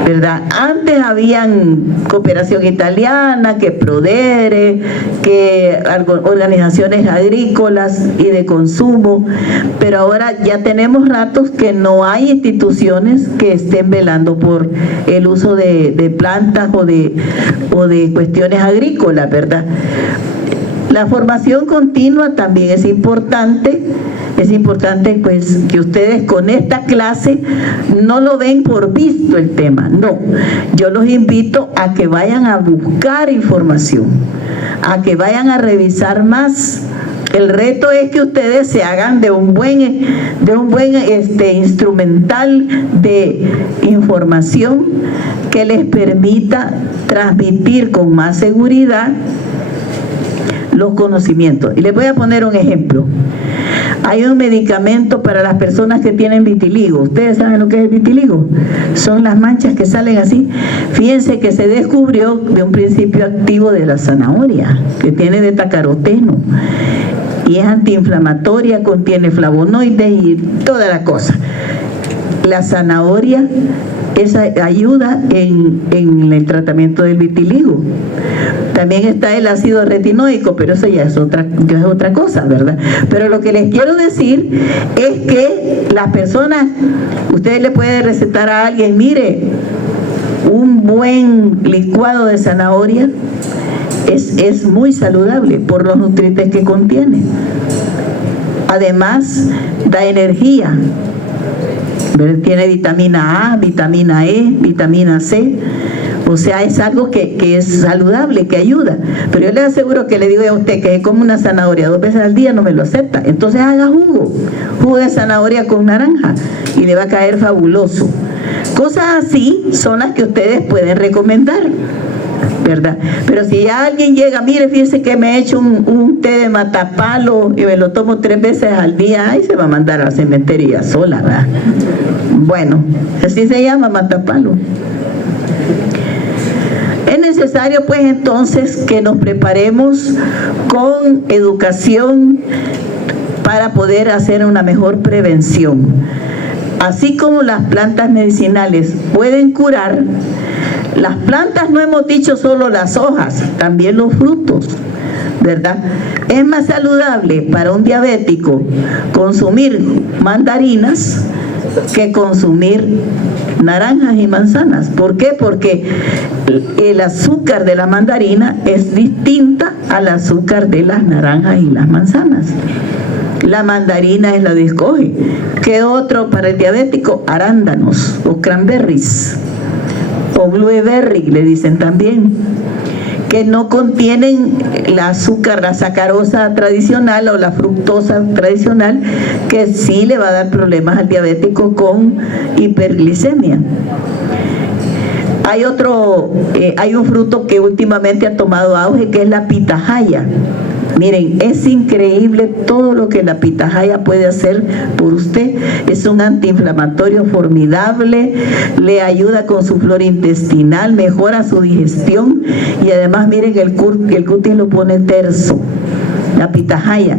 ¿verdad? Antes habían Cooperación Italiana, que Prodere, que organizaciones agrícolas y de consumo, pero ahora ya tenemos ratos que no hay instituciones que estén velando por el uso de plantas o de cuestiones agrícolas, ¿verdad? La formación continua también es importante. Es importante pues que ustedes con esta clase no lo ven por visto el tema, no. Yo los invito a que vayan a buscar información, a que vayan a revisar más. El reto es que ustedes se hagan de un buen instrumental de información que les permita transmitir con más seguridad los conocimientos. Y les voy a poner un ejemplo. Hay un medicamento para las personas que tienen vitiligo. ¿Ustedes saben lo que es el vitiligo? Son las manchas que salen así. Fíjense que se descubrió de un principio activo de la zanahoria, que tiene betacaroteno. Y es antiinflamatoria, contiene flavonoides y toda la cosa. La zanahoria ayuda en el tratamiento del vitiligo. También está el ácido retinoico, pero eso ya es otra cosa, ¿verdad? Pero lo que les quiero decir es que las personas, ustedes le pueden recetar a alguien, mire, un buen licuado de zanahoria es muy saludable por los nutrientes que contiene. Además, da energía. Tiene vitamina A, vitamina E, vitamina C. O sea, es algo que es saludable, que ayuda. Pero yo les aseguro que le digo a usted que come una zanahoria 2 veces al día, no me lo acepta. Entonces haga jugo de zanahoria con naranja y le va a caer fabuloso. Cosas así son las que ustedes pueden recomendar, ¿verdad? Pero si ya alguien llega, mire, fíjese que me he hecho un té de matapalo y me lo tomo 3 veces al día, ahí se va a mandar a la cementería sola, ¿verdad? Bueno, así se llama matapalo. Es necesario pues entonces que nos preparemos con educación para poder hacer una mejor prevención. Así como las plantas medicinales pueden curar, las plantas no hemos dicho solo las hojas, también los frutos, ¿verdad? Es más saludable para un diabético consumir mandarinas que consumir naranjas y manzanas. ¿Por qué? Porque el azúcar de la mandarina es distinta al azúcar de las naranjas y las manzanas. La mandarina es la de escoge. ¿Qué otro para el diabético? Arándanos o cranberries o blueberry le dicen también, que no contienen el azúcar, la sacarosa tradicional o la fructosa tradicional, que sí le va a dar problemas al diabético con hiperglicemia. Hay un fruto que últimamente ha tomado auge, que es la pitahaya. Miren, es increíble todo lo que la pitahaya puede hacer por usted. Es un antiinflamatorio formidable, le ayuda con su flora intestinal, mejora su digestión y además miren el cutis lo pone terso. la pitahaya.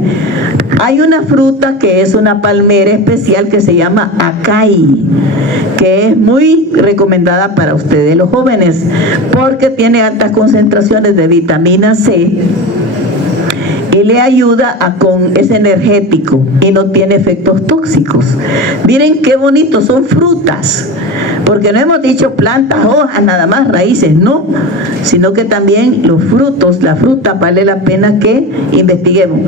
Hay una fruta que es una palmera especial que se llama acai, que es muy recomendada para ustedes los jóvenes porque tiene altas concentraciones de vitamina C y le ayuda es energético y no tiene efectos tóxicos. Miren qué bonito, son frutas, porque no hemos dicho plantas, hojas, nada más, raíces, no, sino que también los frutos, la fruta, vale la pena que investiguemos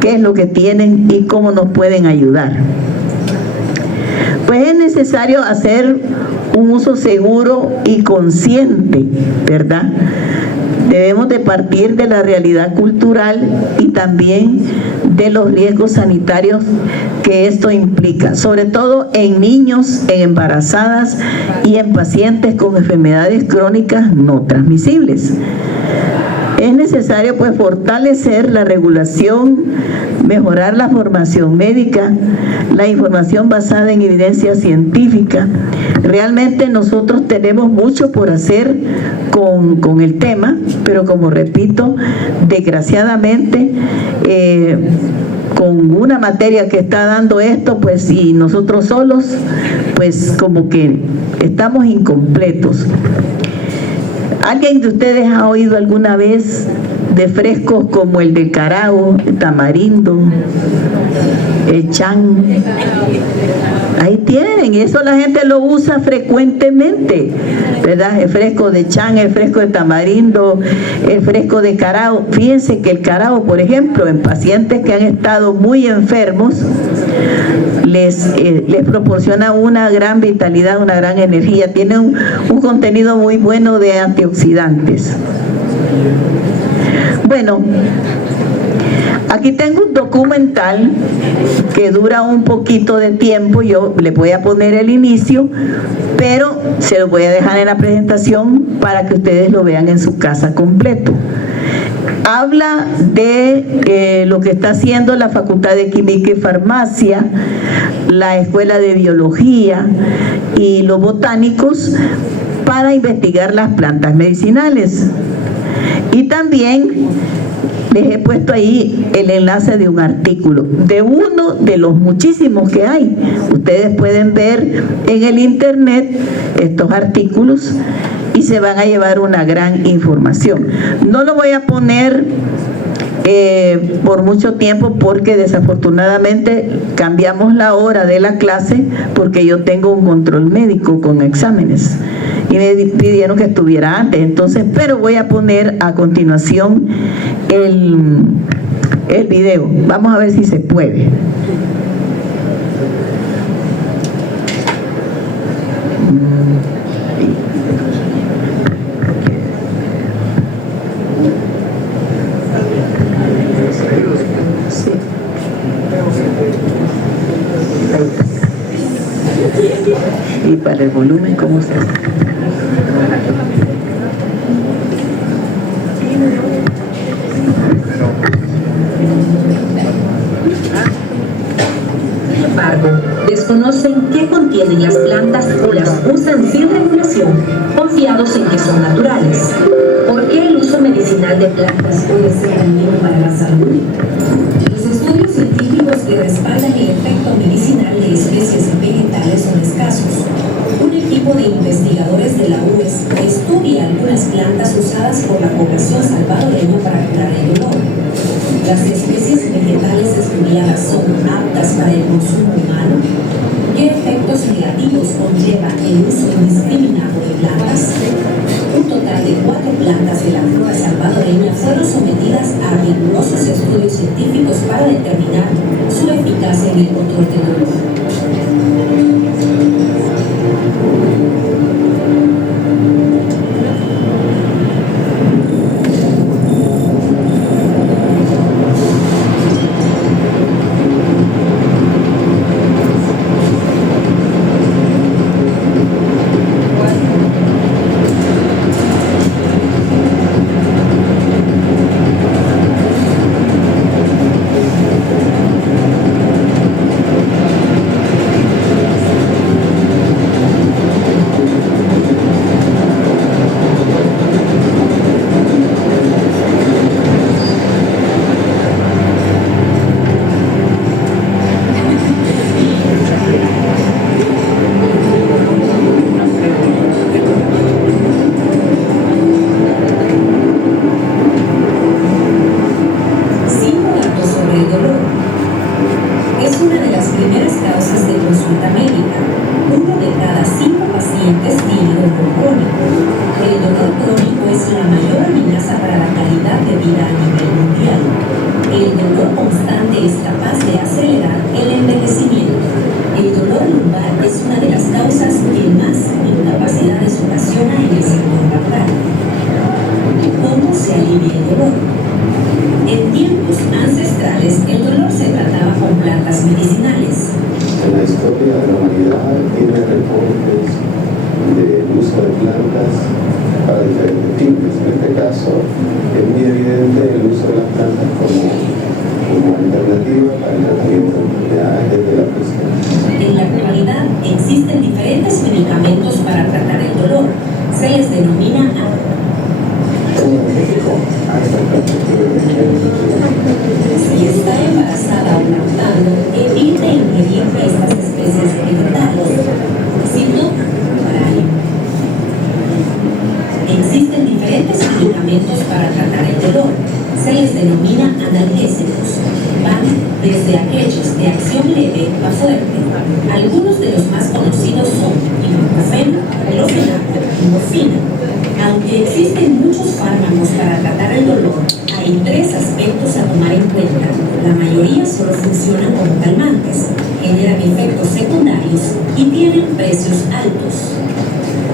qué es lo que tienen y cómo nos pueden ayudar. Pues es necesario hacer un uso seguro y consciente, ¿verdad? Debemos de partir de la realidad cultural y también de los riesgos sanitarios que esto implica, sobre todo en niños, en embarazadas y en pacientes con enfermedades crónicas no transmisibles. Es necesario pues fortalecer la regulación, mejorar la formación médica, la información basada en evidencia científica. Realmente nosotros tenemos mucho por hacer con el tema, pero como repito, desgraciadamente con una materia que está dando esto, pues y nosotros solos, pues como que estamos incompletos. ¿Alguien de ustedes ha oído alguna vez de frescos como el de carao, el tamarindo, el chan? Ahí tienen, y eso la gente lo usa frecuentemente, ¿verdad? El fresco de chan, el fresco de tamarindo, el fresco de carao. Fíjense que el carao, por ejemplo, en pacientes que han estado muy enfermos, les proporciona una gran vitalidad, una gran energía. Tiene un contenido muy bueno de antioxidantes. Bueno, aquí tengo un documental que dura un poquito de tiempo. Yo le voy a poner el inicio, pero se lo voy a dejar en la presentación para que ustedes lo vean en su casa completo. Habla de lo que está haciendo la Facultad de Química y Farmacia, la Escuela de Biología y los botánicos para investigar las plantas medicinales. Y también les he puesto ahí el enlace de un artículo, de uno de los muchísimos que hay. Ustedes pueden ver en el internet estos artículos y se van a llevar una gran información. No lo voy a poner por mucho tiempo porque desafortunadamente cambiamos la hora de la clase porque yo tengo un control médico con exámenes y me pidieron que estuviera antes. Entonces, pero voy a poner a continuación el video. Vamos a ver si se puede. Y para el volumen, ¿cómo se hace? Sin embargo, desconocen qué contienen las plantas o las usan sin regulación, confiados en que son naturales. ¿Por qué el uso medicinal de plantas puede ser dañino para la salud? Los estudios científicos que respaldan el efecto medicinal de especies vegetales son escasos. Un equipo de investigadores de la UES estudia algunas plantas usadas por la población salvadoreña para curar el dolor. Las especies vegetales estudiadas son aptas para el consumo humano. ¿Qué efectos negativos conlleva el uso indiscriminado de plantas? Un total de 4 plantas de la flora salvadoreña fueron sometidas a rigurosos estudios científicos para determinar su eficacia en el control del dolor. consulta médica. 1 de cada 5 pacientes tiene dolor crónico. El dolor crónico es la mayor amenaza para la calidad de vida a nivel mundial. El dolor constante es capaz de acelerar el envejecimiento. El dolor lumbar es una de las causas que más incapacidades ocasiona en el sector laboral. ¿Cómo se alivia el dolor? En tiempos ancestrales, el dolor se trataba con plantas medicinales. En la historia de la humanidad tiene reportes del uso de plantas para diferentes fines. En este caso, es muy evidente el uso de las plantas como alternativa para el tratamiento de enfermedades desde la presión. En la actualidad existen diferentes medicamentos para tratar el dolor. Se les denomina si está embarazada o lactando, evite ingerir estas especies vegetales. Si no, para ello. Existen diferentes medicamentos para tratar el dolor. Se les denomina analgésicos. Van desde aquellos de acción leve a fuerte. Algunos de los más conocidos son ibuprofeno, clofenaco y morfina. Aunque existen muchos fármacos para tratar el dolor, hay 3 aspectos a tomar en cuenta. La mayoría solo funcionan como calmantes, generan efectos secundarios y tienen precios altos.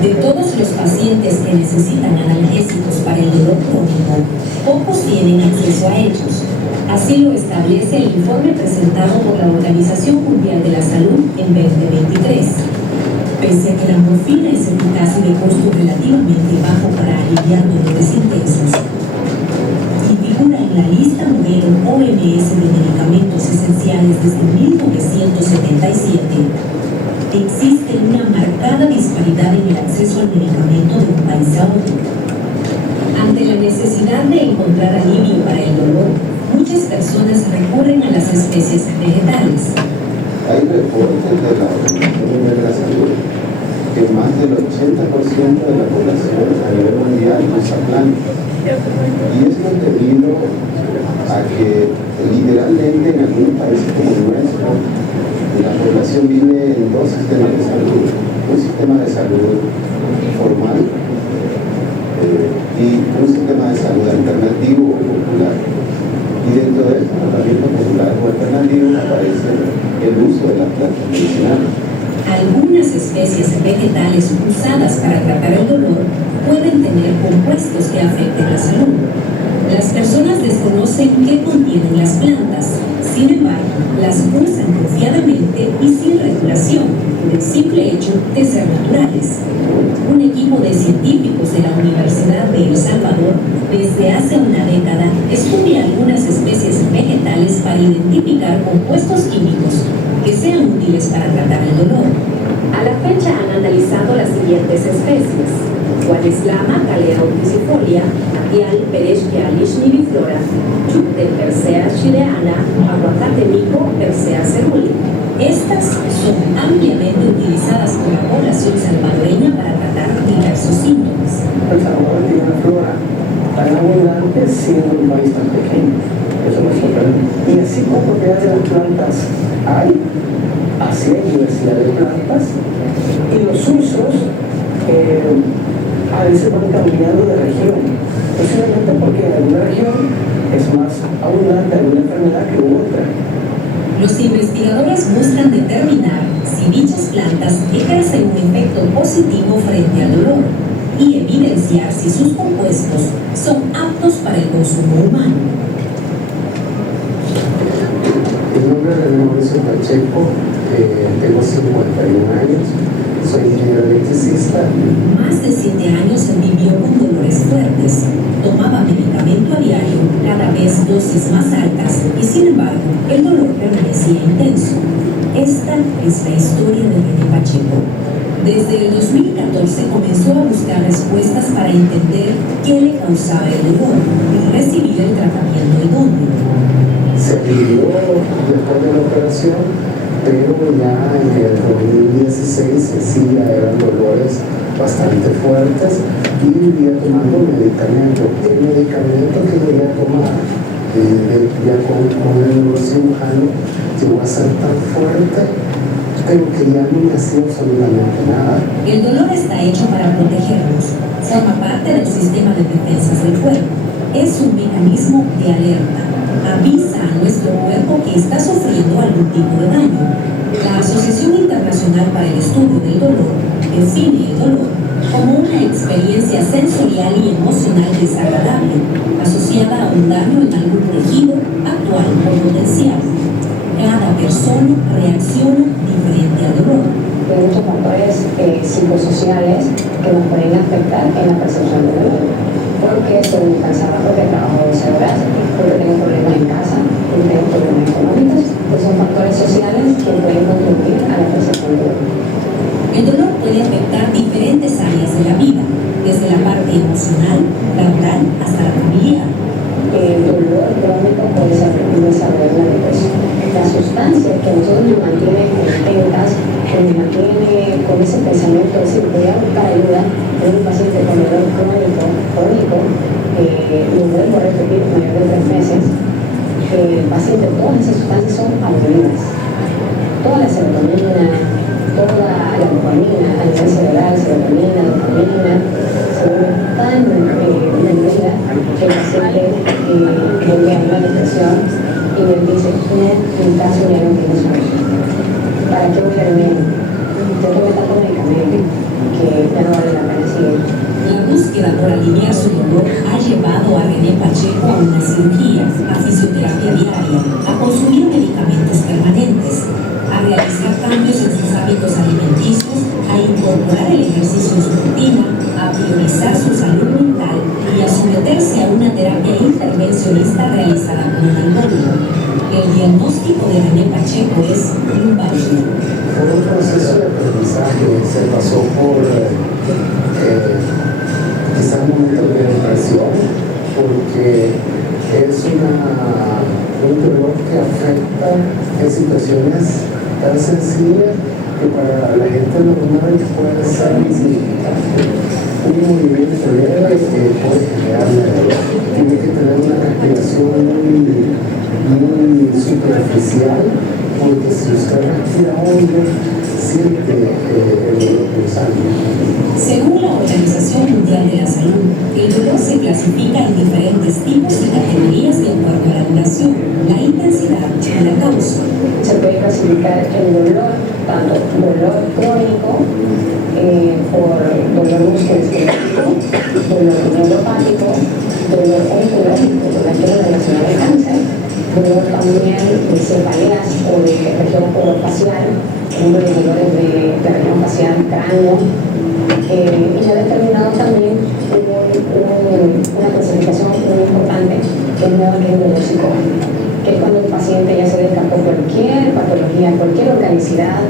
De todos los pacientes que necesitan analgésicos para el dolor crónico, pocos tienen acceso a ellos. Así lo establece el informe presentado por la Organización Mundial de la Salud en 2023. Pese a que la morfina es eficaz y de costo relativamente bajo para aliviar dolores intensos, y figura en la lista modelo OMS de medicamentos esenciales desde 1977, existe una marcada disparidad en el acceso al medicamento de un país a otro. Ante la necesidad de encontrar alivio para el dolor, muchas personas recurren a las especies vegetales. Hay reportes de la Organización Mundial de la Salud que más del 80% de la población a nivel mundial usa plantas. Y esto es debido a que literalmente en algunos países como el nuestro, la población vive en 2 sistemas de salud. Un sistema de salud formal y un sistema de salud alternativo o popular. Y dentro de este tratamiento popular o alternativo aparece el uso de las plantas medicinales. Algunas especies vegetales usadas para tratar el dolor pueden tener compuestos que afecten la salud. Las personas desconocen qué contienen las plantas, sin embargo, las usan confiadamente y sin regulación, por el simple hecho de ser naturales. Un equipo de científicos de la Universidad de El Salvador, desde hace una década, estudia algunas especies vegetales para identificar compuestos químicos que sean útiles para tratar el dolor. A la fecha han analizado las siguientes especies: Guadislama caleauticifolia, Natial Perechia lishniviflora, Chupte Persea chileana, Aguacate mico Persea ceruli. Estas son ampliamente utilizadas por la población salvadoreña para tratar diversos síntomas. El Salvador tiene una flora tan abundante siendo un país tan pequeño. Eso me sorprende. Y así como propiedades de las plantas hay, así hay diversidad de plantas y los usos a veces van cambiando de región. Posiblemente porque en alguna región es más abundante alguna enfermedad que otra. Los investigadores buscan determinar si dichas plantas ejercen un efecto positivo frente al dolor y evidenciar si sus compuestos son aptos para el consumo humano. Mi nombre es Mauricio Pacheco, tengo 51 años, soy ingeniero electricista. Más de 7 años vivió con dolores fuertes, tomaba medicamento a diario, cada vez dosis más altas, y sin embargo, el dolor permanecía intenso. Esta es la historia de René Pacheco. Desde el 2014 comenzó a buscar respuestas para entender qué le causaba el dolor y recibir el tratamiento idóneo. Se alivió después de la operación, pero ya en el 2016 sí ya eran dolores bastante fuertes y vivía tomando medicamento. El medicamento que llegué a tomar ya con el neurocirujano llegó a ser tan fuerte pero que ya no me hacía absolutamente nada. El dolor está hecho para protegernos. Forma parte del sistema de defensas del cuerpo. Es un mecanismo de alerta. Avisa a nuestro cuerpo que está sufriendo algún tipo de daño. La Asociación Internacional para el Estudio del Dolor define el dolor como una experiencia sensorial y emocional desagradable, asociada a un daño en algún tejido, actual o potencial. Cada persona reacciona diferente al dolor. Hay muchos factores psicosociales que nos pueden afectar en la percepción del dolor. Porque estoy muy cansada, porque trabajo 12 horas, porque tengo problemas en casa, porque tengo problemas económicos. Pues son factores sociales que pueden contribuir a la percepción del dolor. El dolor puede afectar diferentes áreas de la vida, desde la parte emocional, laboral, hasta la familiar. El dolor crónico puede ser un desarrollo de la depresión. La sustancia que a nosotros nos mantiene contentas, que nos mantiene con ese pensamiento de decir, voy a buscar ayuda en un paciente con dolor crónico, lo vuelvo a repetir mayor de 3 meses, el paciente, todas esas sustancias son abolidas. Toda la serotonina, toda la dopamina, a nivel cerebral, serotonina, dopamina, se vuelve tan vendida que el paciente vuelve a una depresión y me dice, en caso ya no tiene solución. ¿Para qué voy al médico? Yo tomé tanto medicamento que ya no vale la pena seguir. La búsqueda por aliviar su dolor ha llevado a René Pacheco a una cirugía, a fisioterapia diaria, a consumir medicamentos permanentes, a realizar cambios en sus hábitos alimenticios, a incorporar el ejercicio en su rutina, a priorizar su salud mental y a someterse a una terapia intervencionista realizada con un algoritmo. El diagnóstico de René Pacheco es lumbalgia. Fue un proceso de aprendizaje, se pasó por quizás momentos de depresión, porque es un dolor que afecta en situaciones tan sencillas que para la gente normal puede ser insignificante. Un movimiento leve que puede generar dolor. Tiene que tener una respiración muy superficial, porque si usted respira hondo, siente el dolor pulsando. Según la Organización Mundial de la Salud, el dolor se clasifica en diferentes tipos y categorías de acuerdo a la duración, la intensidad y la causa. Se puede clasificar el dolor, tanto dolor crónico, por dolor musculoesquelético, dolor neuropático, dolor oncológico, dolor relacionado al cáncer, dolor también de cefaleas o de región orofacial, uno de dolores de región facial, cráneo, y se ha determinado también una clasificación muy importante que es nueva, que es el dolor psicótico, que es cuando el paciente ya se descartó cualquier patología, cualquier organicidad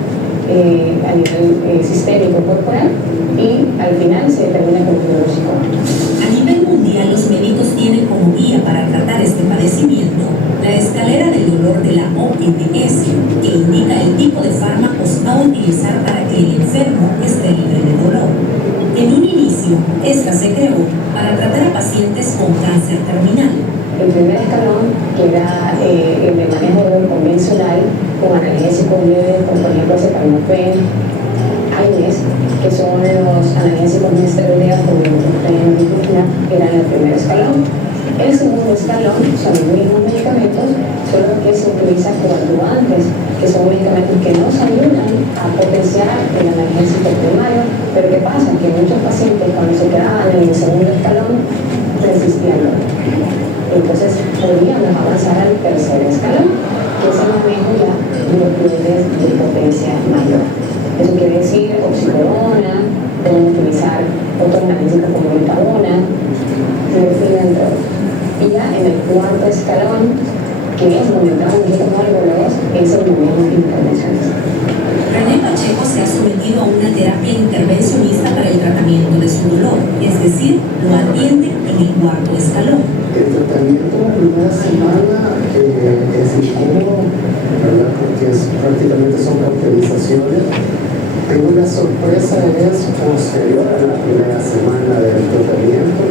a nivel sistémico corporal y al final se determina como dolor psicótico. A nivel mundial, los médicos tienen como guía para tratar este padecimiento la escalera del dolor de la OMS, que indica el tipo de fármacos a utilizar para que el enfermo esté libre de dolor. En un inicio, esta se creó para tratar a pacientes con cáncer terminal. El primer escalón, que era el de manejo convencional, con analgésicos leves, como por ejemplo acetaminofén, AINES, que son los analgésicos no esteroideos como ibuprofeno, eran el primer escalón. El segundo escalón son los mismos medicamentos, solo que se utilizan coadyuvantes, que son medicamentos que nos ayudan a potenciar el analgésico primario. Pero ¿qué pasa? Que muchos pacientes, cuando se quedaban en el segundo escalón, resistían. Entonces podíamos avanzar al tercer escalón, que es el manejo ya de los niveles de potencia mayor. Eso quiere decir oxicodona, pueden utilizar otros analgésicos como metadona, entre otros. Y ya en el cuarto escalón, que es donde entramos nosotros como algólogos, es el manejo intervencionista. René Pacheco se ha sometido a una terapia intervencionista para el tratamiento de su dolor, es decir, lo atiende en el cuarto escalón. El tratamiento la primera semana es incómodo, ¿verdad? Porque prácticamente son cauterizaciones, pero la sorpresa es posterior a la primera semana del tratamiento,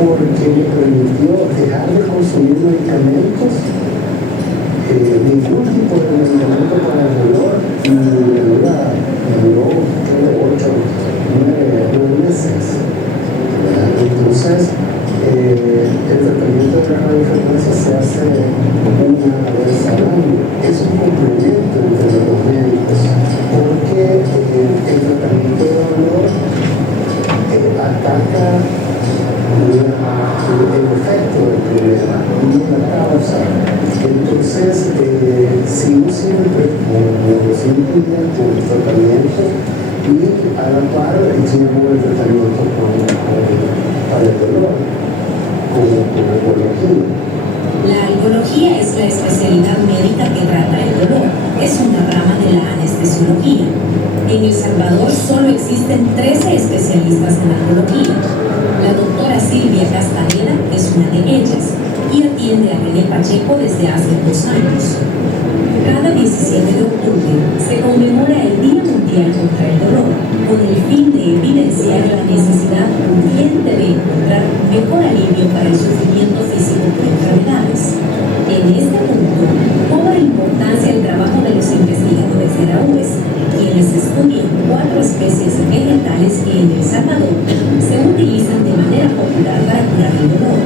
porque me permitió dejar de consumir medicamentos, ningún tipo de medicamento para el dolor, y impiden el tratamiento y a la par hicimos el tratamiento para el dolor, con algología. La algología es la especialidad médica que trata el dolor. Es una rama de la anestesiología. En El Salvador solo existen 13 especialistas en algología. La doctora Silvia Castaneda es una de ellas y atiende a René Pacheco desde hace 2 años. Cada 17 de octubre se conmemora el Día Mundial contra el Dolor, con el fin de evidenciar la necesidad urgente de encontrar mejor alivio para el sufrimiento físico por enfermedades. En este punto, cobra importancia el trabajo de los investigadores de la UES, quienes estudian 4 especies vegetales que en El Salvador se utilizan de manera popular para curar el dolor.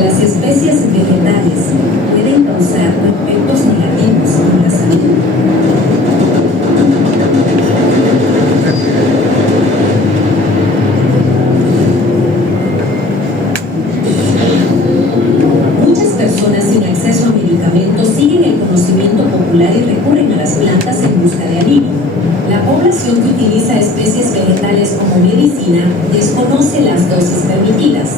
Las especies vegetales pueden causar efectos negativos en la salud. Muchas personas sin acceso a medicamentos siguen el conocimiento popular y recurren a las plantas en busca de alivio. La población que utiliza especies vegetales como medicina desconoce las dosis permitidas.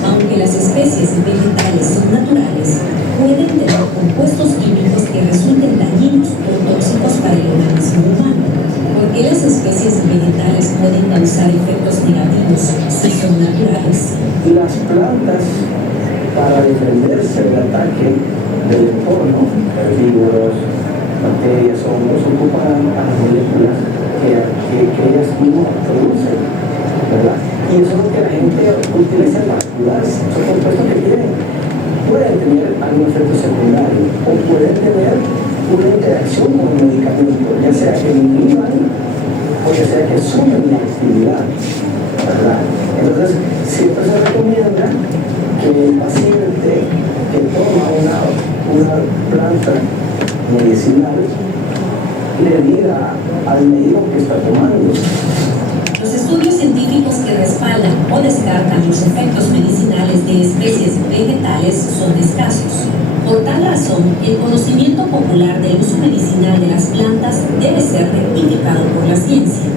Aunque las especies vegetales son naturales, pueden tener compuestos químicos que resulten dañinos o tóxicos para el organismo humano. ¿Por qué las especies vegetales pueden causar efectos negativos si son naturales? Las plantas, para defenderse del ataque del entorno, herbívoros, bacterias, hongos, ocupan a las moléculas que ellas mismas producen, ¿verdad? Y eso es lo que la gente utiliza para curarse. Son compuestos que pueden tener algún efecto secundario o pueden tener una interacción con el medicamento, ya sea que inhiban o ya sea que sumen la actividad, ¿verdad? Entonces, siempre se recomienda que el paciente que toma una planta medicinal le diga al médico que está tomando. Los estudios científicos que respaldan o descartan los efectos medicinales de especies vegetales son escasos. Por tal razón, el conocimiento popular del uso medicinal de las plantas debe ser rectificado por la ciencia.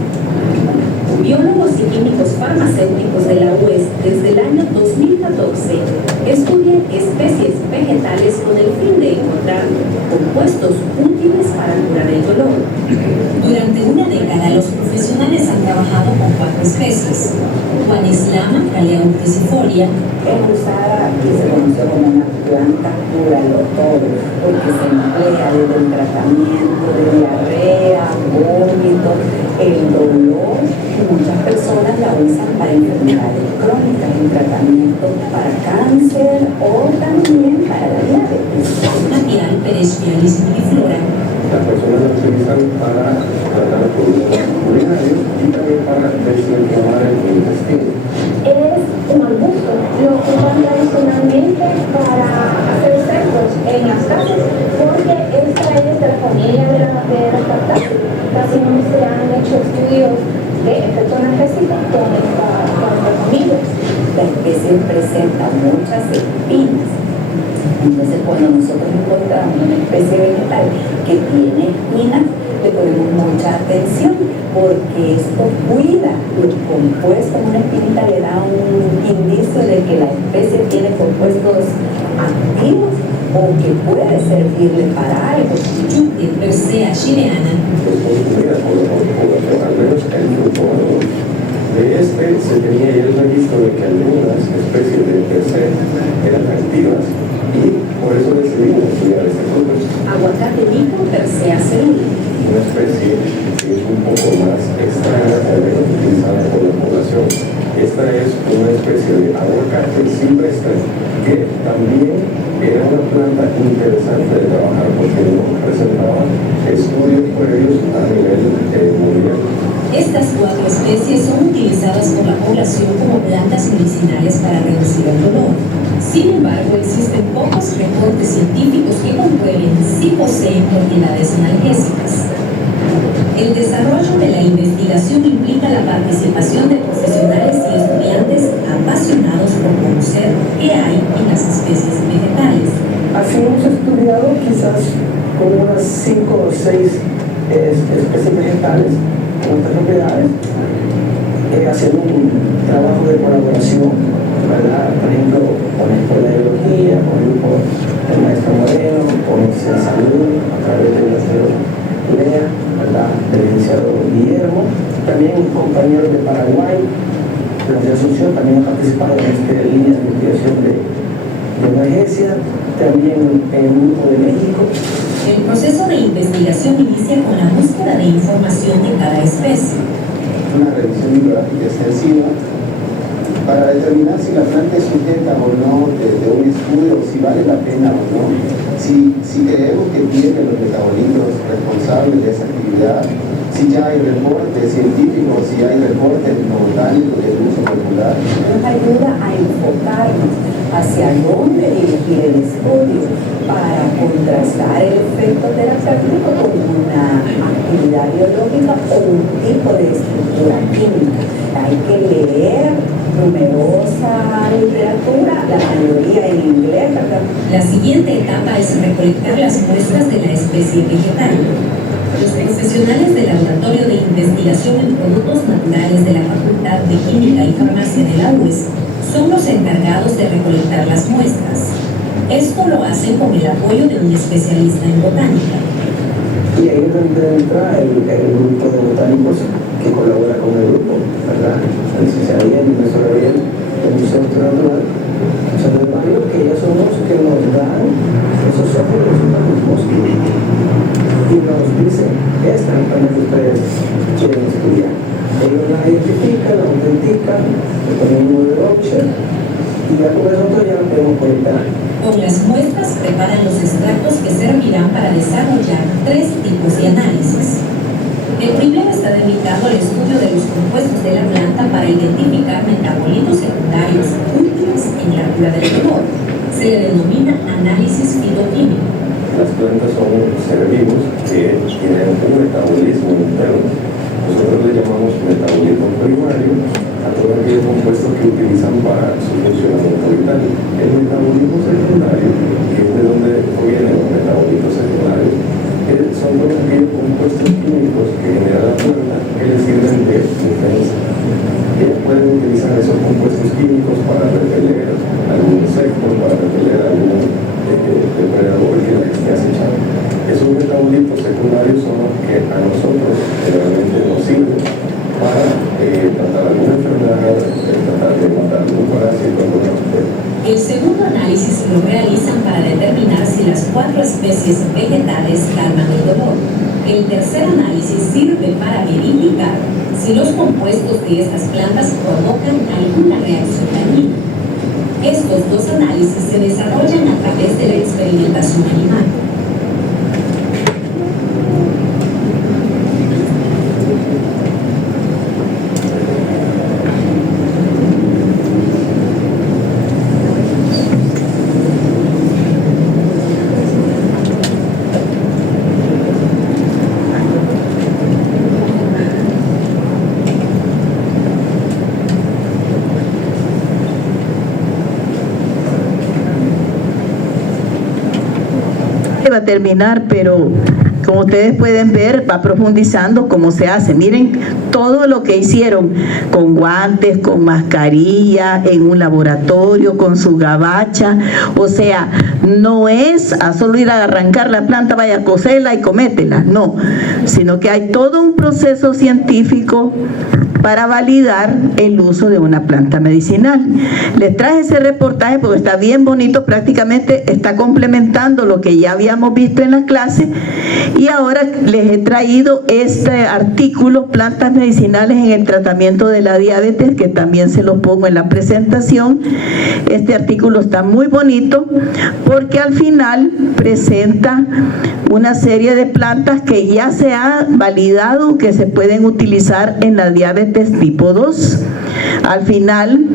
Biólogos y químicos farmacéuticos de la UES desde el año 2014 estudian especies vegetales con el fin de encontrar compuestos útiles para curar el dolor. Durante una década, los profesionales han trabajado con 4 especies: Juan Islama, Calea urticifolia, es usada y se conoció como una planta cúralo todo, porque se emplea desde el tratamiento de diarrea, vómito, el dolor. Muchas personas la usan para enfermedades crónicas, en tratamiento para cáncer o también para la diabetes. Matías Pérez Vialis Multiflora. Las personas lo utilizan para tratar problemas urinarios y también para desinflamar el intestino. Es un arbusto, lo ocupan tradicionalmente para hacer cercos en las casas, porque esta es de la familia de las cactáceas. Casi no se han hecho estudios de efectos analgésicos con esta familia. La especie presenta muchas espinas. Entonces, cuando nosotros encontramos una especie vegetal que tiene espinas, le ponemos mucha atención porque esto cuida los compuestos. Una espinita le da un indicio de que la especie tiene compuestos activos o que puede servirle para algo. Judith Persea chileana. Al menos el grupo de se tenía ya el registro de que algunas especies de persea eran activas y por eso decidimos estudiar este compuesto. Aguacate Nico Persea celuli. Una especie que es un poco más extraña, al menos utilizada por la población. Esta es una especie de aguacate silvestre que también era una planta interesante de trabajar porque no presentaba estudios previos a nivel mundial. Estas 4 especies son utilizadas por la población como plantas medicinales para reducir el dolor. Sin embargo, existen pocos reportes científicos que comprueben si poseen propiedades analgésicas. El desarrollo de la investigación implica la participación de profesionales y estudiantes apasionados por conocer qué hay en las especies vegetales. Así hemos estudiado quizás con unas 5 o 6 especies vegetales en nuestras propiedades, haciendo un trabajo de colaboración, ¿verdad? Por ejemplo, con la Escuela de Biología, con el grupo del maestro Moreno, con Ciencia de Salud, a través del maestro Lea, ¿verdad? Del licenciado Guillermo, también compañeros de Paraguay, de la Asunción, también han participado en esta línea de investigación de emergencia, también en el grupo de México. El proceso de investigación inicia con la búsqueda de información de cada especie. Una revisión bibliográfica extensiva para determinar si la planta es sujeta o no de un estudio, si vale la pena o no, si creemos que tiene los metabolitos responsables de esa actividad, si ya hay reportes científicos, si hay reportes botánicos del uso popular. Nos ayuda a enfocarnos hacia dónde dirigir el estudio para contrastar el efecto terapéutico con una actividad biológica o un tipo de estructura química. Hay que leer numerosa literatura, la mayoría en inglés, ¿verdad? La siguiente etapa es recolectar las muestras de la especie vegetal. Los profesionales del Laboratorio de Investigación en Productos Naturales de la Facultad de Química y Farmacia de la UES son los encargados de recolectar las muestras. Esto lo hacen con el apoyo de un especialista en botánica. Y ahí es donde entra el grupo de botánicos que colabora con el grupo, ¿verdad? La licenciada Ariel, el profesor Ariel, del Museo Natural, del barrio, que ellos son los que nos dan esos ojos de los organismos y nos dicen, esta es la que ustedes quieren estudiar. Ellos la identifican, la autentican, le ponen un número de voucher y ya con nosotros ya lo podemos conectar. Con las muestras preparan los extractos que servirán para desarrollar 3 tipos de análisis. El primero está dedicado al estudio de los compuestos de la planta para identificar metabolitos secundarios útiles en la cura del dolor. Se le denomina análisis fitoquímico. Las plantas son seres vivos que tienen un metabolismo interno. Nosotros le llamamos metabolismo primario a todos aquellos compuestos que utilizan para su funcionamiento vital. El metabolismo secundario, que es de donde provienen los metabolitos secundarios, son todos aquellos compuestos químicos que genera la planta que le sirven de defensa. Ellos pueden utilizar esos compuestos químicos para repeler algún insecto, para repeler algún depredador que la esté acechando. Esos metabolitos secundarios son los que a nosotros realmente nos sirven para tratar alguna enfermedad, tratar de matar algún parásito, alguna bacteria. El segundo análisis lo realizan para determinar si las 4 especies vegetales calman el dolor. El tercer análisis sirve para verificar si los compuestos de estas plantas provocan alguna reacción dañina. Estos 2 análisis se desarrollan a través de la experimentación animal. Va a terminar, pero como ustedes pueden ver, va profundizando cómo se hace. Miren todo lo que hicieron con guantes, con mascarilla, en un laboratorio, con su gabacha. O sea, no es a solo ir a arrancar la planta, vaya a coserla y cométela, no, sino que hay todo un proceso científico para validar el uso de una planta medicinal. Les traje ese reportaje porque está bien bonito, prácticamente está complementando lo que ya habíamos visto en la clase, y ahora les he traído este artículo, plantas medicinales en el tratamiento de la diabetes, que también se lo pongo en la presentación. Este artículo está muy bonito porque al final presenta una serie de plantas que ya se ha validado que se pueden utilizar en la diabetes tipo 2. Al final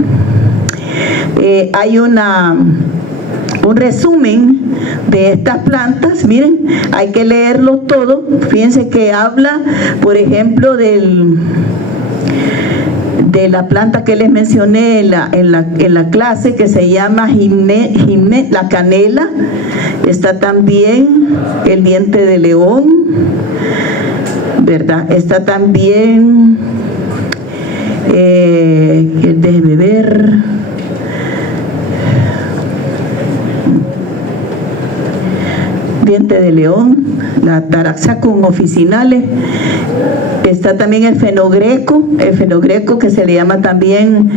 hay un resumen de estas plantas. Miren, hay que leerlo todo. Fíjense que habla, por ejemplo, de la planta que les mencioné en la clase, que se llama la canela. Está también el diente de león, ¿verdad? Está también, déjeme ver, diente de león, la Taraxacum officinale. Está también el fenogreco que se le llama también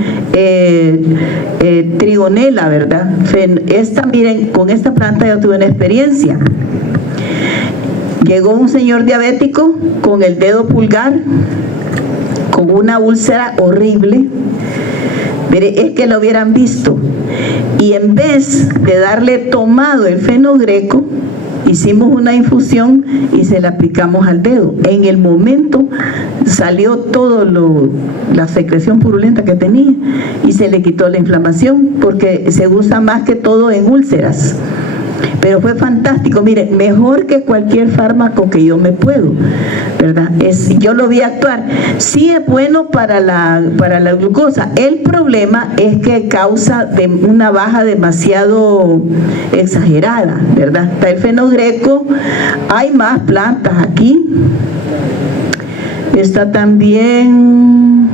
trigonela, ¿verdad? Miren, con esta planta yo tuve una experiencia. Llegó un señor diabético con el dedo pulgar, con una úlcera horrible. Mire, es que lo hubieran visto. Y en vez de darle tomado el fenogreco, hicimos una infusión y se la aplicamos al dedo. En el momento salió todo la secreción purulenta que tenía y se le quitó la inflamación, porque se usa más que todo en úlceras. Pero fue fantástico, mire, mejor que cualquier fármaco que yo me puedo, ¿verdad? Yo lo vi actuar. Sí es bueno para la glucosa. El problema es que causa una baja demasiado exagerada, ¿verdad? Está el fenogreco, hay más plantas aquí. Está también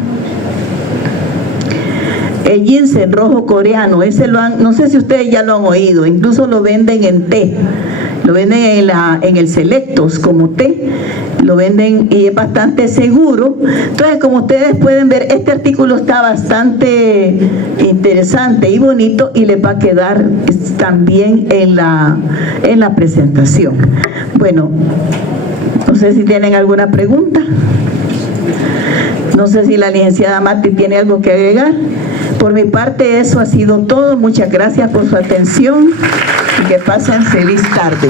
el ginseng rojo coreano. Ese no sé si ustedes ya lo han oído, incluso lo venden en té, lo venden en el Selectos como té, lo venden y es bastante seguro. Entonces, como ustedes pueden ver, este artículo está bastante interesante y bonito y les va a quedar también en la presentación. Bueno, no sé si tienen alguna pregunta. No sé si la licenciada Mati tiene algo que agregar. Por mi parte, eso ha sido todo. Muchas gracias por su atención y que pasen feliz tarde.